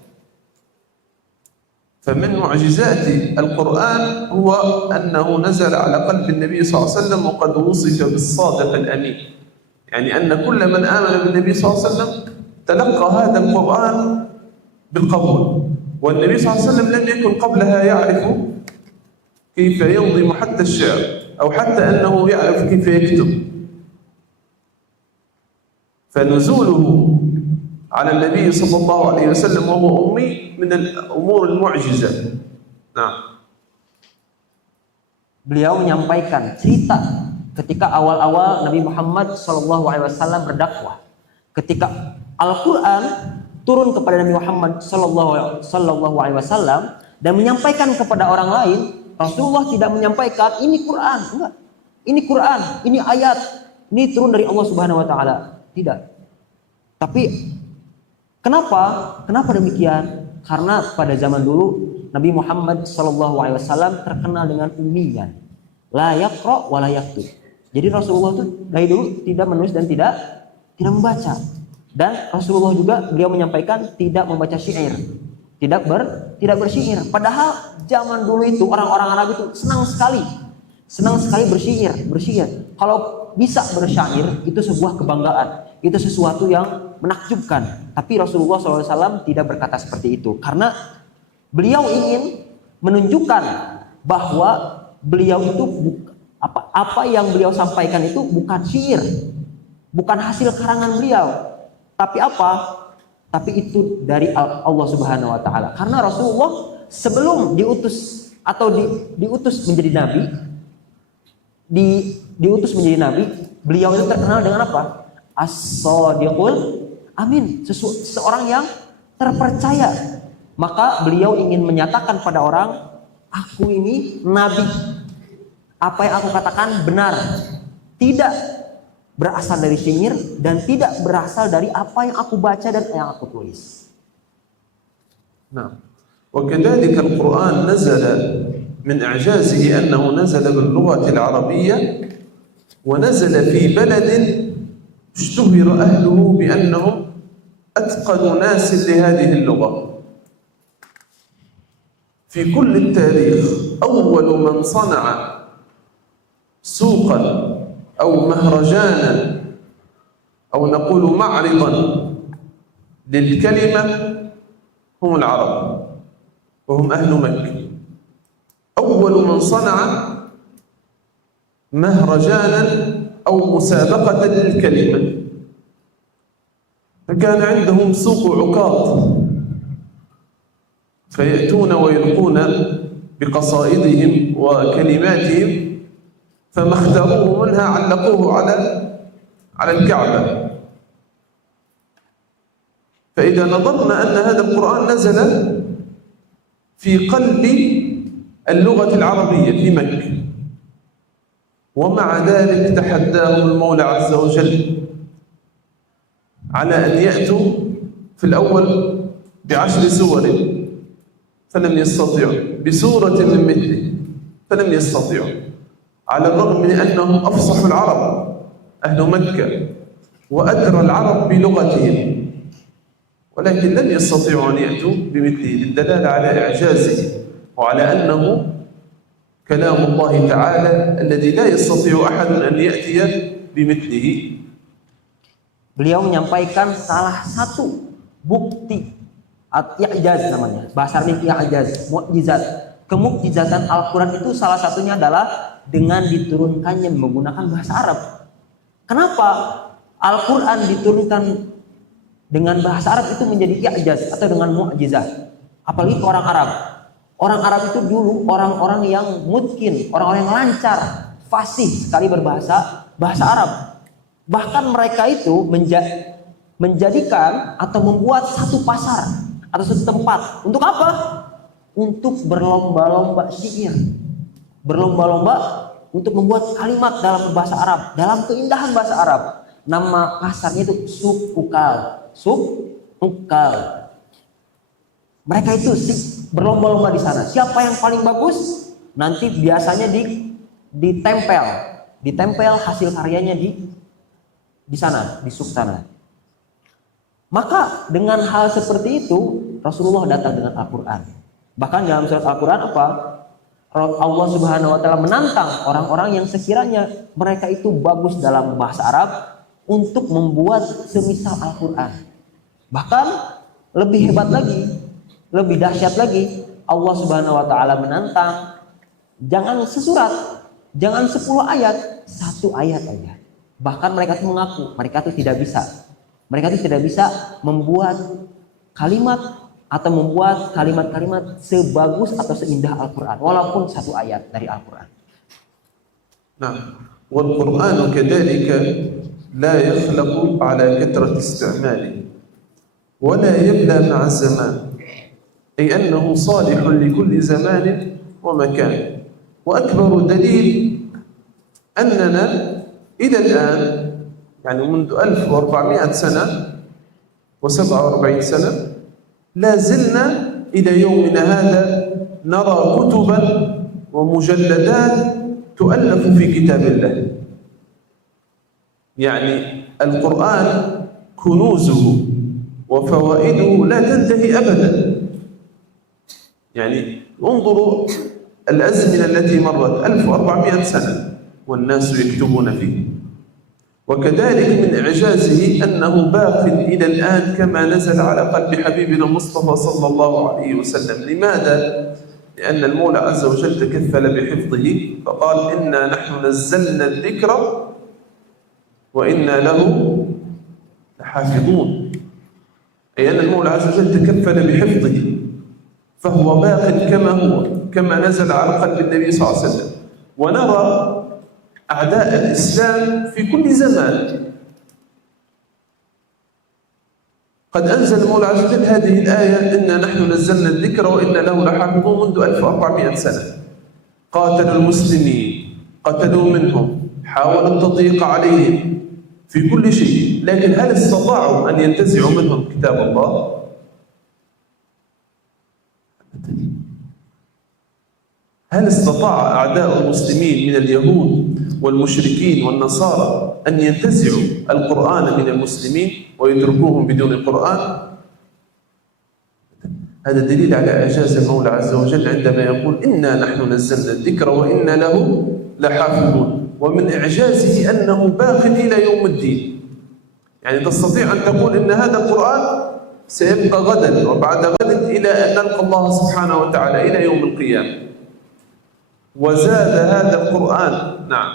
فمن معجزات القرآن هو أنه نزل على قلب النبي صلى الله عليه وسلم وقد وصف بالصادق الأمين، يعني أن كل من آمن بالنبي صلى الله عليه وسلم تلقى هذا القرآن بالقبول. والنبي صلى الله عليه وسلم لم يكن قبلها يعرف كيف ينظم حتى الشعر أو حتى أنه يعرف كيف يكتب. فنزوله على النبي صلى الله عليه وسلم وهو أمي من الأمور المعجزة. نعم. Beliau menyampaikan cerita ketika awal-awal Nabi Muhammad SAW berdakwah. Ketika Al-Quran turun kepada Nabi Muhammad SAW dan menyampaikan kepada orang lain, Rasulullah tidak menyampaikan ini Quran, enggak. Ini Quran, ini ayat, ini turun dari Allah Subhanahu wa taala. Tidak. Tapi kenapa demikian? Karena pada zaman dulu Nabi Muhammad SAW terkenal dengan ummiyan, la yaqra wa la yaktub. Jadi Rasulullah itu dari dulu tidak menulis dan tidak membaca. Dan Rasulullah juga beliau menyampaikan tidak membaca syair, tidak bersyair. Padahal zaman dulu itu orang-orang Arab itu senang sekali bersyair. Kalau bisa bersyair itu sebuah kebanggaan, itu sesuatu yang menakjubkan. Tapi Rasulullah SAW tidak berkata seperti itu, karena beliau ingin menunjukkan bahwa beliau itu apa yang beliau sampaikan itu bukan syair, bukan hasil karangan beliau, tapi itu dari Allah Subhanahu wa taala. Karena Rasulullah sebelum diutus atau diutus menjadi nabi, beliau itu terkenal dengan apa? As-Shadiqul Amin, seseorang yang terpercaya. Maka beliau ingin menyatakan pada orang, aku ini nabi. Apa yang aku katakan benar, tidak berasal dari syair dan tidak berasal dari apa yang aku baca dan yang aku tulis. نعم. وكذلك القرآن نزل من إعجازه أنه نزل باللغة العربية ونزل في بلد اشتهر أهله بأنهم أتقن ناس لهذه اللغة. في كل التاريخ أول من صنع سوقا أو مهرجانا أو نقول معرضا للكلمة هم العرب وهم أهل مكة. أول من صنع مهرجانا أو مسابقة للكلمة، فكان عندهم سوق عكاظ فيأتون ويلقون بقصائدهم وكلماتهم، فما اختاروه منها علقوه على الكعبة. فإذا نظرنا أن هذا القرآن نزل في قلب اللغة العربية في مكة، ومع ذلك تحداهم المولى عز وجل على أن يأتوا في الأول ب10 سور فلم يستطيعوا، بسورة من مثله فلم يستطيعوا، على الرغم من أنهم أفصح العرب أهل مكة وأدرى العرب بلغتهم، ولكن لم يستطيعوا أن يأتوا بمثله، للدلالة على إعجازه وعلى أنه كلام الله تعالى الذي لا يستطيع أحد أن يأتي بمثله. Beliau menyampaikan salah satu bukti i'jaz namanya, bahasa Arabnya i'jaz, mukjizat. Kemukjizatan Al-Quran itu salah satunya adalah dengan diturunkannya menggunakan bahasa Arab. Kenapa Al-Quran diturunkan dengan bahasa Arab itu menjadi i'jaz atau dengan mukjizat? Apalagi ke orang Arab. Orang Arab itu dulu orang-orang yang mungkin, orang-orang yang lancar, fasih sekali berbahasa Arab. Bahkan mereka itu menjadikan atau membuat satu pasar atau satu tempat. Untuk apa? Untuk berlomba-lomba syair. Berlomba-lomba untuk membuat kalimat dalam bahasa Arab, dalam keindahan bahasa Arab. Nama pasarnya itu Suq Ukal. Mereka itu berlomba-lomba di sana. Siapa yang paling bagus? Nanti biasanya ditempel hasil karyanya di sana, di suq sana. Maka dengan hal seperti itu Rasulullah datang dengan Al-Quran. Bahkan dalam surat Al-Quran apa? Allah Subhanahu wa taala menantang orang-orang yang sekiranya mereka itu bagus dalam bahasa Arab untuk membuat semisal Al-Quran. Bahkan lebih hebat lagi, lebih dahsyat lagi, Allah Subhanahu wa taala menantang, jangan sesurat, jangan 10 ayat, 1 ayat aja. Bahkan mereka itu mengaku, mereka itu tidak bisa. Mereka itu tidak bisa membuat kalimat atau membuat kalimat-kalimat sebagus atau seindah Al-Quran, walaupun 1 ayat dari Al-Quran. Nah, wal-Qur'an kadzalika la yakhlaqu ala kathrat istimali wa la yabla ma'a zaman, ay annahu salihun li kulli zamanin wa makan. وأكبر دليل أننا إلى الآن يعني منذ 1400 سنة و47 سنة لا زلنا إلى يومنا هذا نرى كتبا ومجلدات تؤلف في كتاب الله. يعني القرآن كنوزه وفوائده لا تنتهي أبدا. يعني انظروا الأزمنة التي مرت 1400 سنة والناس يكتبون فيه. وكذلك من إعجازه أنه باق إلى الآن كما نزل على قلب حبيبنا المصطفى صلى الله عليه وسلم. لماذا؟ لأن المولى عز وجل تكفل بحفظه فقال إنا نحن نزلنا الذكر وإنا له لحافظون، أي أن المولى عز وجل تكفل بحفظه فهو باق كما هو كما نزل على قلب النبي صلى الله عليه وسلم. ونرى أعداء الإسلام في كل زمان قد أنزل المولى عز وجل هذه الآية إنا نحن نزلنا الذكر وإنا له لحافظون منذ 1400 سنة. قاتلوا المسلمين، قتلوا منهم، حاولوا التضييق عليهم في كل شيء، لكن هل استطاعوا أن ينتزعوا منهم كتاب الله؟ هل استطاع أعداء المسلمين من اليهود والمشركين والنصارى أن ينتزعوا القرآن من المسلمين ويتركوهم بدون القرآن؟ هذا دليل على إعجاز المولى عز وجل عندما يقول إنا نحن نزلنا الذكر وإنا له لحافظون. ومن إعجازه أنه باق إلى يوم الدين. يعني تستطيع أن تقول إن هذا القرآن سيبقى غدا وبعد غد إلى أن نلقى الله سبحانه وتعالى إلى يوم القيامة. وزاد هذا القرآن، نعم،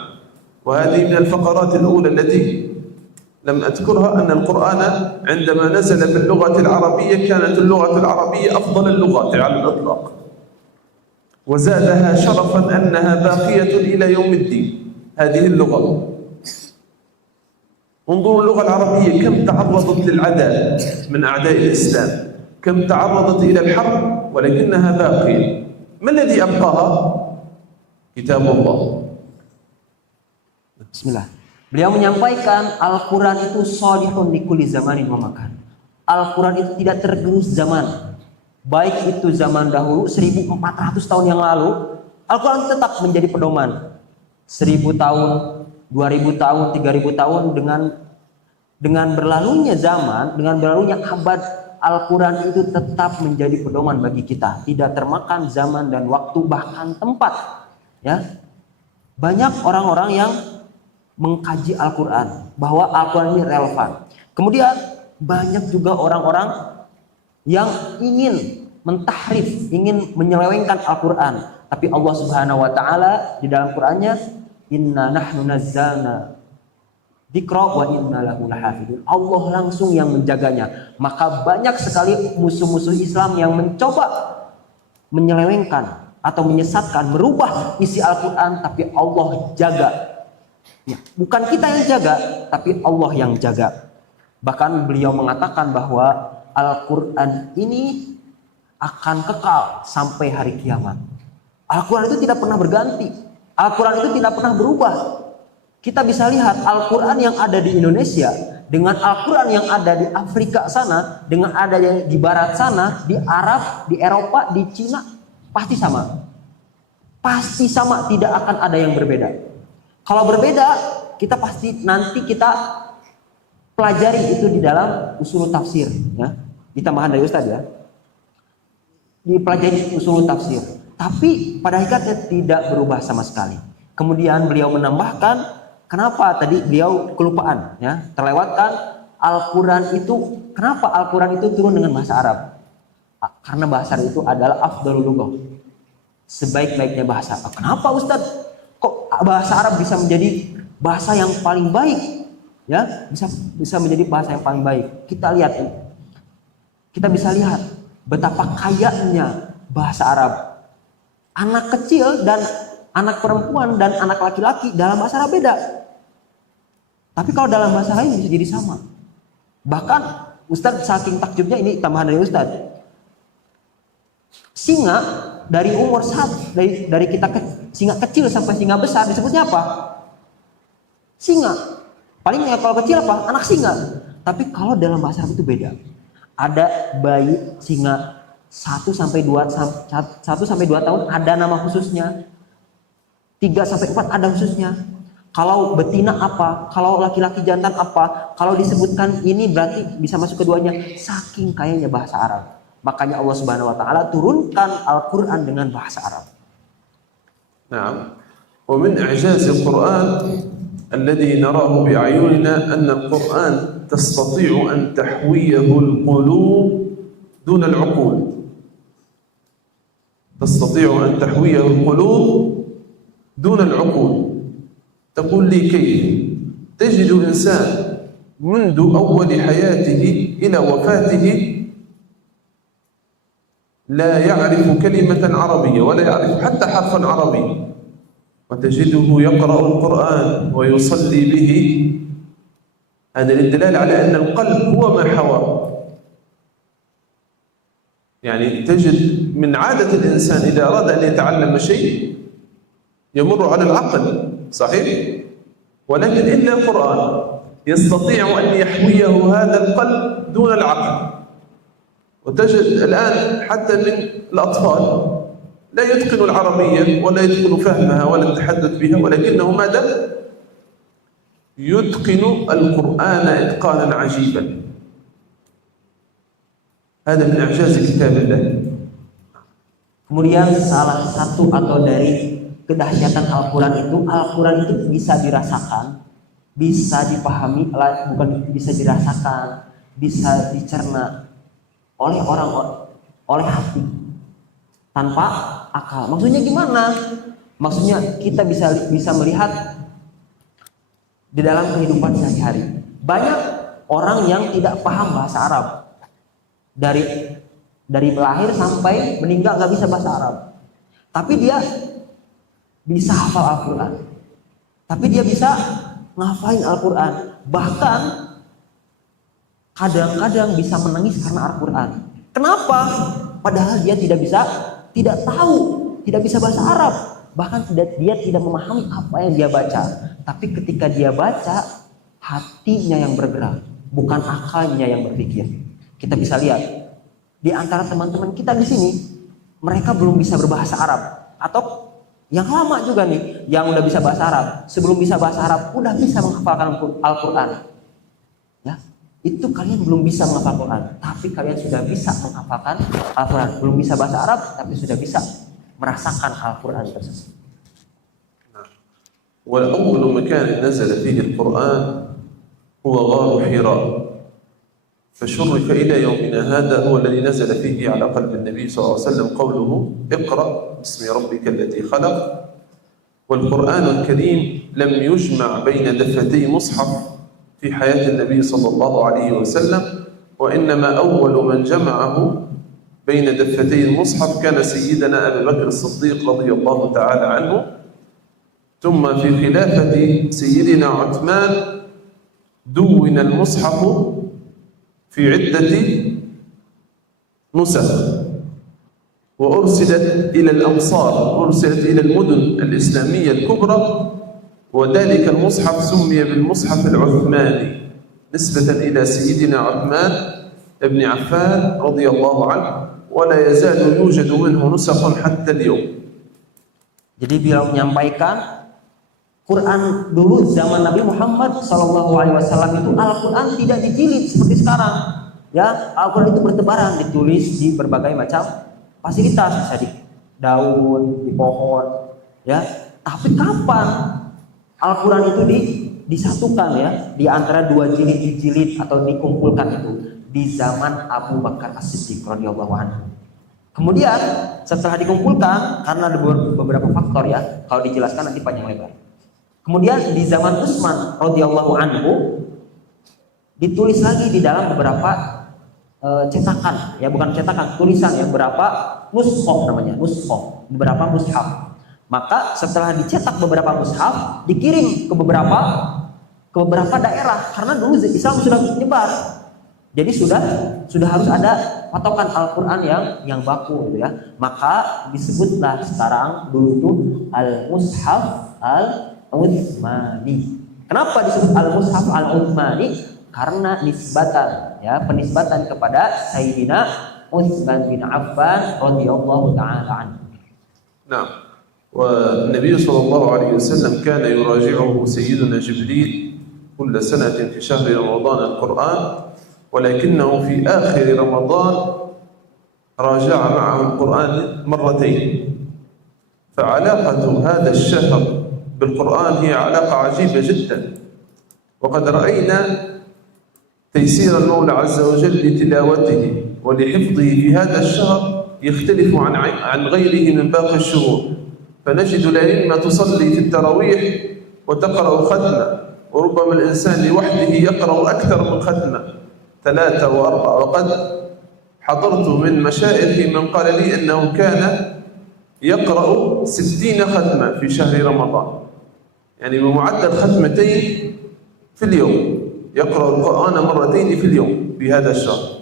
وهذه من الفقرات الأولى التي لم أذكرها، أن القرآن عندما نزل باللغة العربية كانت اللغة العربية أفضل اللغات على الإطلاق، وزادها شرفا أنها باقية إلى يوم الدين. هذه اللغة، انظروا اللغة العربية كم تعرضت للعداء من أعداء الإسلام، كم تعرضت إلى الحرب ولكنها باقية. ما الذي أبقاها؟ كتاب الله. Bismillah. Beliau menyampaikan Al-Quran itu sholihun li kulli zamanin wa makan. Al-Quran itu tidak tergerus zaman. Baik itu zaman dahulu 1400 tahun yang lalu, Al-Quran tetap menjadi pedoman. 1000 tahun, 2000 tahun, 3000 tahun dengan berlalunya zaman, dengan berlalunya abad, Al-Quran itu tetap menjadi pedoman bagi kita, tidak termakan zaman dan waktu bahkan tempat. Ya, banyak orang-orang yang mengkaji Al-Quran bahwa Al-Quran ini relevan. Kemudian banyak juga orang-orang yang ingin mentahrif, ingin menyelewengkan Al-Quran. Tapi Allah Subhanahu wa taala di dalam Qur'annya, inna nahnu nazzalna dzikra wa inna lahu lahafidun. Allah langsung yang menjaganya. Maka banyak sekali musuh-musuh Islam yang mencoba menyelewengkan atau menyesatkan, merubah isi Al-Quran, tapi Allah jaga. Ya, bukan kita yang jaga, tapi Allah yang jaga. Bahkan beliau mengatakan bahwa Al-Quran ini akan kekal sampai hari kiamat. Al-Quran itu tidak pernah berganti. Al-Quran itu tidak pernah berubah. Kita bisa lihat Al-Quran yang ada di Indonesia dengan Al-Quran yang ada di Afrika sana, dengan ada yang di barat sana, di Arab, di Eropa, di Cina, pasti sama. Pasti sama, tidak akan ada yang berbeda. Kalau berbeda, kita pasti nanti kita pelajari itu di dalam usul tafsir, ya. Di tambahan dari Ustadz, ya. Dipelajari usul tafsir. Tapi pada hakikatnya tidak berubah sama sekali. Kemudian beliau menambahkan, kenapa tadi beliau kelupaan, ya, terlewatkan Al-Quran itu, kenapa Al-Quran itu turun dengan bahasa Arab? Karena bahasa Arab itu adalah afdhalul lughah, sebaik-baiknya bahasa. Kenapa Ustadz? Kok bahasa Arab bisa menjadi bahasa yang paling baik? Ya, bisa menjadi bahasa yang paling baik. Kita lihat ini. Kita bisa lihat betapa kayanya bahasa Arab. Anak kecil dan anak perempuan dan anak laki-laki dalam bahasa Arab beda. Tapi kalau dalam bahasa lain bisa jadi sama. Bahkan Ustadz saking takjubnya, ini tambahan dari Ustadz. Singa dari umur dari kita singa kecil sampai singa besar disebutnya apa? Singa. Palingnya kalau kecil apa? Anak singa. Tapi kalau dalam bahasa Arab itu beda. Ada bayi singa 1 sampai 2 tahun ada nama khususnya. 3 sampai 4 ada khususnya. Kalau betina apa? Kalau laki-laki jantan apa? Kalau disebutkan ini berarti bisa masuk keduanya. Saking kayanya bahasa Arab. Makanya Allah Subhanahu wa taala turunkan Al-Qur'an dengan bahasa Arab. نعم ومن إعجاز القرآن الذي نراه بأعيننا أن القرآن تستطيع أن تحويه القلوب دون العقول تستطيع أن تحويه القلوب دون العقول تقول لي كيف تجد إنسان منذ أول حياته إلى وفاته لا يعرف كلمة عربية ولا يعرف حتى حرفا عربي وتجده يقرأ القرآن ويصلي به هذا للدلالة على أن القلب هو ما حواه يعني تجد من عادة الإنسان إذا أراد أن يتعلم شيء يمر على العقل صحيح؟ ولكن إلا القرآن يستطيع أن يحويه هذا القلب دون العقل وتجد الآن حتى من الأطفال لا يتقن العربية ولا يتقن فهمها ولا التحدث بها ولكنه ماذا؟ يتقن القرآن إتقانا عجيبا هذا من إعجاز كتاب الله. Kemudian salah satu atau dari kedahsyatan Al-Quran itu bisa dirasakan, bisa dipahami, bukan bisa dirasakan, bisa dicerna oleh oleh hati tanpa akal. Maksudnya gimana? Maksudnya kita bisa melihat di dalam kehidupan sehari-hari. Banyak orang yang tidak paham bahasa Arab. Dari lahir sampai meninggal nggak bisa bahasa Arab. Tapi dia bisa hafal Al-Quran. Tapi dia bisa ngafalin Al-Quran. Bahkan kadang-kadang bisa menangis karena Al-Quran. Kenapa? Padahal dia tidak tahu, tidak bisa bahasa Arab. Bahkan dia tidak memahami apa yang dia baca. Tapi ketika dia baca, hatinya yang bergerak, bukan akalnya yang berpikir. Kita bisa lihat di antara teman-teman kita di sini, mereka belum bisa berbahasa Arab, atau yang lama juga nih, yang udah bisa bahasa Arab, sebelum bisa bahasa Arab udah bisa menghafalkan Al-Quran. Ya, itu kalian belum bisa menghafal Al-Quran, tapi kalian sudah bisa menghafalkan Al-Quran. Belum bisa bahasa Arab, tapi sudah bisa merasakan Al-Quran tersebut. وأول مكان نزل فيه القرآن هو غار حراء فشرف إلى يومنا هذا هو الذي نزل فيه على قلب النبي صلى الله عليه وسلم قوله اقرأ باسم ربك الذي خلق والقرآن الكريم لم يجمع بين دفتي مصحف في حياة النبي صلى الله عليه وسلم وإنما أول من جمعه بين دفتي المصحف كان سيدنا أبي بكر الصديق رضي الله تعالى عنه ثم في خلافة سيدنا عثمان دون المصحف في عدة نسخ وأرسلت إلى الأمصار أرسلت إلى المدن الإسلامية الكبرى وذلك المصحف سمي بالمصحف العثماني نسبة إلى سيدنا عثمان بن عفان رضي الله عنه ولا يزال يوجد منه نسخ حتى اليوم. Jadi beliau menyampaikan Quran dulu zaman Nabi Muhammad SAW itu Al-Quran tidak dijilid seperti sekarang. Ya, Al-Quran itu bertebaran, ditulis di berbagai macam fasilitas, bisa di daun, di pohon. Ya, tapi kapan Al-Quran itu disatukan ya, di antara dua jilid dijilid atau dikumpulkan itu di zaman Abu Bakar As-Siddiq radhiyallahu anhu. Kemudian setelah dikumpulkan karena ada beberapa faktor ya, kalau dijelaskan nanti panjang lebar. Kemudian di zaman Utsman radhiyallahu anhu ditulis lagi di dalam beberapa cetakan, ya bukan cetakan, tulisan ya, beberapa mushaf namanya, mushaf, beberapa mushaf. Maka setelah dicetak beberapa mushaf, dikirim ke beberapa daerah karena dulu Islam sudah menyebar. Jadi sudah harus ada patokan Al-Qur'an yang baku gitu ya. Maka disebutlah sekarang dulu itu Al-Mushaf Al-Utsmani. Kenapa disebut Al-Mushaf Al-Utsmani? Karena nisbatan ya, penisbatan kepada Sayyidina Utsman bin Affan radhiyallahu taala anhu. نعم. والنبي صلى الله عليه وسلم كان يراجعه سيدنا جبريل كل سنة في شهر رمضان القرآن، ولكنه في آخر رمضان راجع معه القرآن مرتين. فعلاقة هذا الشهر بالقرآن هي علاقة عجيبة جدا، وقد رأينا تيسير المولى عز وجل لتلاوته ولحفظه في هذا الشهر يختلف عن غيره من باقي الشهور. فنجد الأئمة تصلي في التراويح وتقرأ ختمة، وربما الإنسان لوحده يقرأ أكثر من ختمة 3 و4. وقد حضرت من مشايخي من قال لي أنه كان يقرأ 60 ختمة في شهر رمضان، يعني بمعدل ختمتين في اليوم، يقرأ القرآن مرتين في اليوم في هذا الشهر.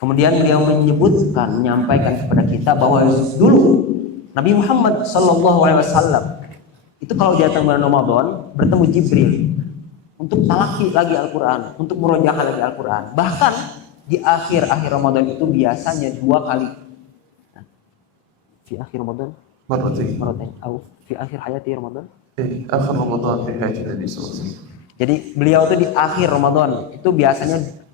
Kemudian beliau menyebutkan, menyampaikan kepada kita bahwa dulu Nabi Muhammad Sallallahu Alaihi Wasallam itu kalau datang bulan Ramadan bertemu Jibril untuk talaki lagi Al-Quran, untuk murojaah lagi Al-Quran. Bahkan di akhir Ramadan itu biasanya 2 kali. Di akhir Ramadan مرتين atau di akhir hayati Ramadan. آخر رمضان في حياة النبي صلى الله عليه وسلم. Jadi beliau itu di akhir Ramadan itu biasanya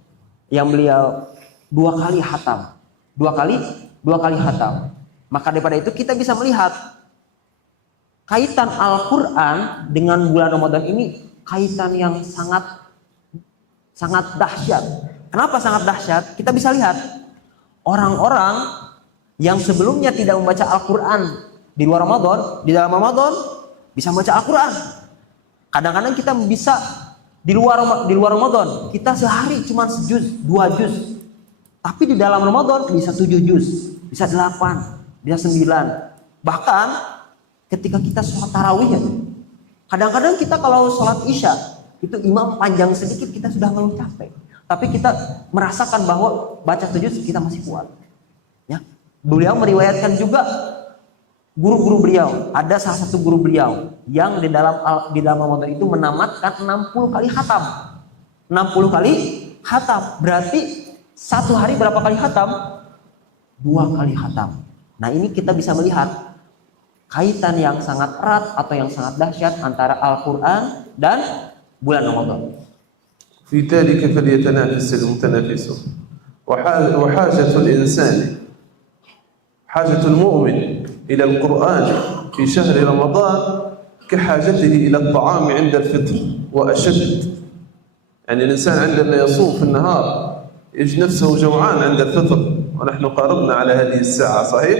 yang beliau 2 kali khatam, 2 kali khatam. Maka daripada itu kita bisa melihat kaitan Al-Quran dengan bulan Ramadan ini kaitan yang sangat dahsyat. Kenapa sangat dahsyat? Kita bisa lihat orang-orang yang sebelumnya tidak membaca Al-Quran di luar Ramadan, di dalam Ramadan bisa membaca Al-Quran. Kadang-kadang kita bisa di luar Ramadan kita sehari cuma sejuz, 2 juz. Tapi di dalam Ramadan bisa 7 juz, bisa 8, bisa 9. Bahkan ketika kita sholat tarawih, kadang-kadang kita kalau sholat isya itu imam panjang sedikit kita sudah ngeluh capek. Tapi kita merasakan bahwa baca 7 juz kita masih kuat. Ya, beliau meriwayatkan juga guru-guru beliau, ada salah satu guru beliau yang di dalam Ramadan itu menamatkan 60 kali khatam. 60 kali khatam berarti satu hari berapa kali khatam? 2 kali khatam. Nah ini kita bisa melihat kaitan yang sangat erat atau yang sangat dahsyat antara Al-Quran dan bulan Ramadan. في ذلك فليتنافس المتنافسون. وحاجة الإنسان، حاجة المؤمن إلى القرآن في شهر رمضان كحاجته إلى الطعام عند الفطر وأشد. يعني الإنسان عندما يصوم في النهار يجد نفسه جوعان عند الفطر، ونحن قاربنا على هذه الساعة، صحيح؟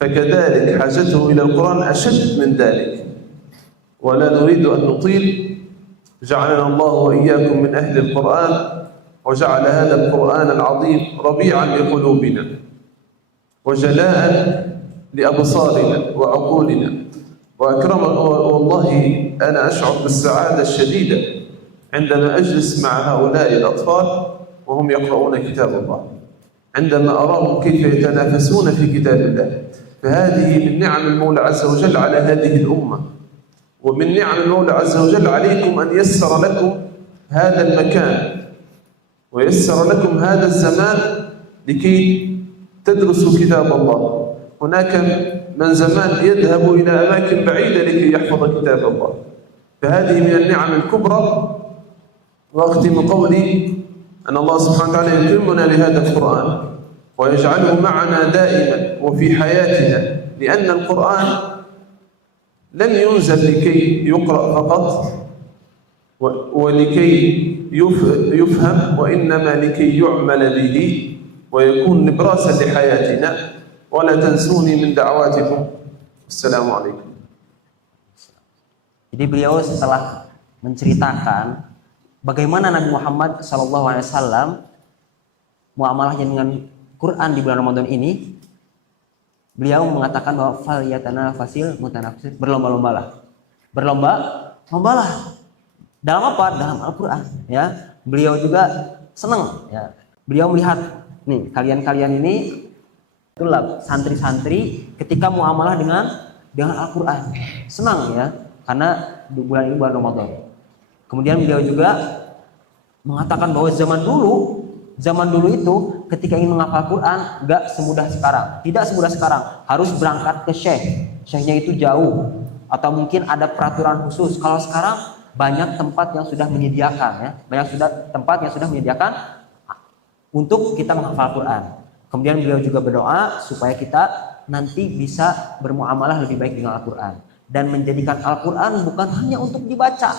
فكذلك حاجته إلى القرآن أشد من ذلك. ولا نريد أن نطيل. جعلنا الله وإياكم من أهل القرآن، وجعل هذا القرآن العظيم ربيعا لقلوبنا وجلاء لأبصارنا وعقولنا وأكرم. والله أنا أشعر بالسعادة الشديدة عندما أجلس مع هؤلاء الأطفال وهم يقرؤون كتاب الله، عندما أراهم كيف يتنافسون في كتاب الله. فهذه من نعم المولى عز وجل على هذه الأمة، ومن نعم المولى عز وجل عليكم أن يسر لكم هذا المكان ويسر لكم هذا الزمان لكي تدرسوا كتاب الله. هناك من زمان يذهب إلى أماكن بعيدة لكي يحفظ كتاب الله. فهذه من النعم الكبرى. وأختم قولي أن الله سبحانه وتعالى يكرمنا بهذا القرآن ويجعله معنا دائما وفي حياتنا، لأن القرآن لم ينزل لكي يقرأ فقط ولكي يفهم، وإنما لكي يعمل به ويكون نبراسا لحياتنا. ولا تنسوني من دعواتكم. السلام عليكم. Jadi beliau setelah menceritakan bagaimana Nabi Muhammad SAW muamalahnya dengan Quran di bulan Ramadan ini, beliau mengatakan bahwa falyatanafasil mutanafisun, berlomba-lombalah. Berlomba-lombalah. Dalam apa? Dalam Al-Quran. Ya, beliau juga senang. Ya, Beliau melihat nih kalian ini tulab santri-santri ketika muamalah dengan Al-Qur'an. Senang ya karena di bulan ini bulan Ramadan. Kemudian beliau juga mengatakan bahwa zaman dulu itu ketika ingin menghafal Quran nggak semudah sekarang, tidak semudah sekarang, harus berangkat ke syekhnya itu jauh atau mungkin ada peraturan khusus. Kalau sekarang banyak tempat yang sudah menyediakan ya, tempat yang sudah menyediakan untuk kita menghafal Quran. Kemudian beliau juga berdoa supaya kita nanti bisa bermuamalah lebih baik dengan Al-Quran dan menjadikan Al-Quran bukan hanya untuk dibaca,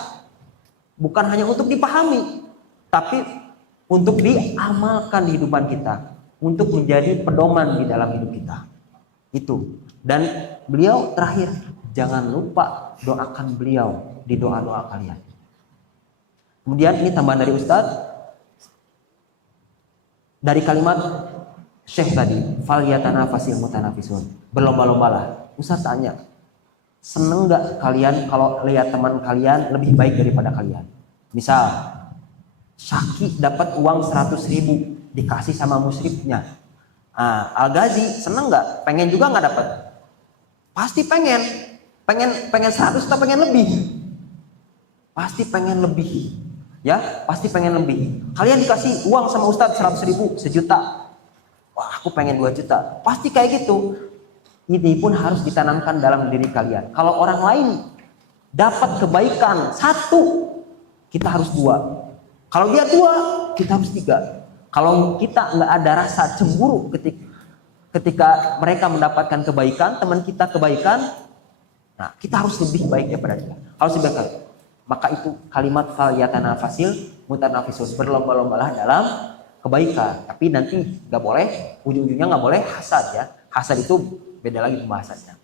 bukan hanya untuk dipahami, tapi untuk diamalkan di kehidupan kita, untuk menjadi pedoman di dalam hidup kita. Itu. Dan beliau terakhir, jangan lupa doakan beliau di doa-doa kalian. Kemudian ini tambahan dari Ustadz, dari kalimat Syekh tadi, falyatanafasil mutanafisun, berlomba-lombalah. Ustadz tanya, seneng nggak kalian kalau lihat teman kalian lebih baik daripada kalian? Misal Syaki dapat uang 100.000 dikasih sama musyrifnya. Al-Ghazi seneng nggak? Pengen juga nggak dapat? Pasti pengen 100 atau pengen lebih? Pasti pengen lebih, ya pasti pengen lebih. Kalian dikasih uang sama Ustadz 100.000, 1 juta, wah aku pengen 2 juta. Pasti kayak gitu. Ini pun harus ditanamkan dalam diri kalian. Kalau orang lain dapat kebaikan 1, kita harus 2. Kalau dia 2, kita harus 3. Kalau kita nggak ada rasa cemburu ketika mereka mendapatkan kebaikan, teman kita kebaikan, nah kita harus lebih baik daripada dia. Harus lebih baik. Maka itu kalimat falyatanafasil mutanafisus, berlomba-lombalah dalam kebaikan. Tapi nanti nggak boleh, ujung-ujungnya nggak boleh hasad ya. Hasad itu beda lagi pembahasannya.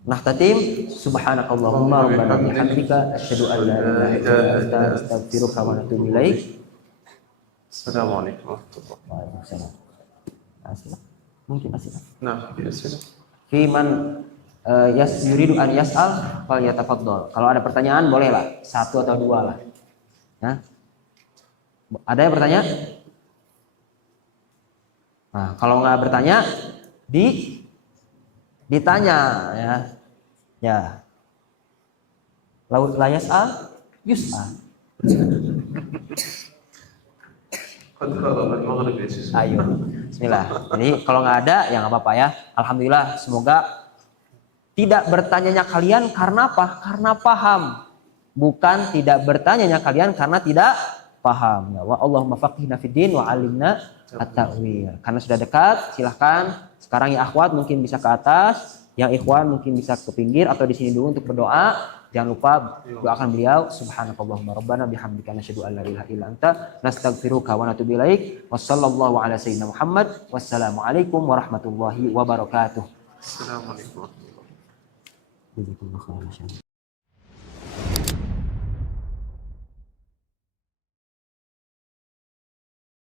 Nah, tatim subhanakallahumma rabbana bihamdika asyhadu an la ilaha illa anta astaghfiruka wa atubu ilaik. Assalamualaikum warahmatullahi Waalaikumsalam. Mungkin masih. Nah, biasa. Fi man yuridu an yas'al fal yatafaddal. Kalau ada pertanyaan bolehlah 1 atau 2 lah. Ya. Ada yang bertanya? Nah, kalau nggak bertanya ditanya ya. Ya. Laut la yas'al yus'al. Ayo. Bismillah. Jadi kalau nggak ada ya nggak apa-apa ya. Alhamdulillah, semoga tidak bertanyanya kalian karena apa? Karena paham. Bukan tidak bertanyanya kalian karena tidak paham. Ya, wa Allahumma faqihna fid din wa 'allimna at-ta'wil. Karena sudah dekat, silahkan sekarang ya akhwat mungkin bisa ke atas, yang ikhwan mungkin bisa ke pinggir atau di sini dulu untuk berdoa. Jangan lupa doakan beliau. Subhanakallahumma rabbana bihamdika nasyhadu an la ilaha illa anta nastaghfiruka wa natubu ilaik. Wassallallahu ala sayyidina Muhammad. Wassalamu alaikum warahmatullahi wabarakatuh. Assalamualaikum warahmatullahi wabarakatuh.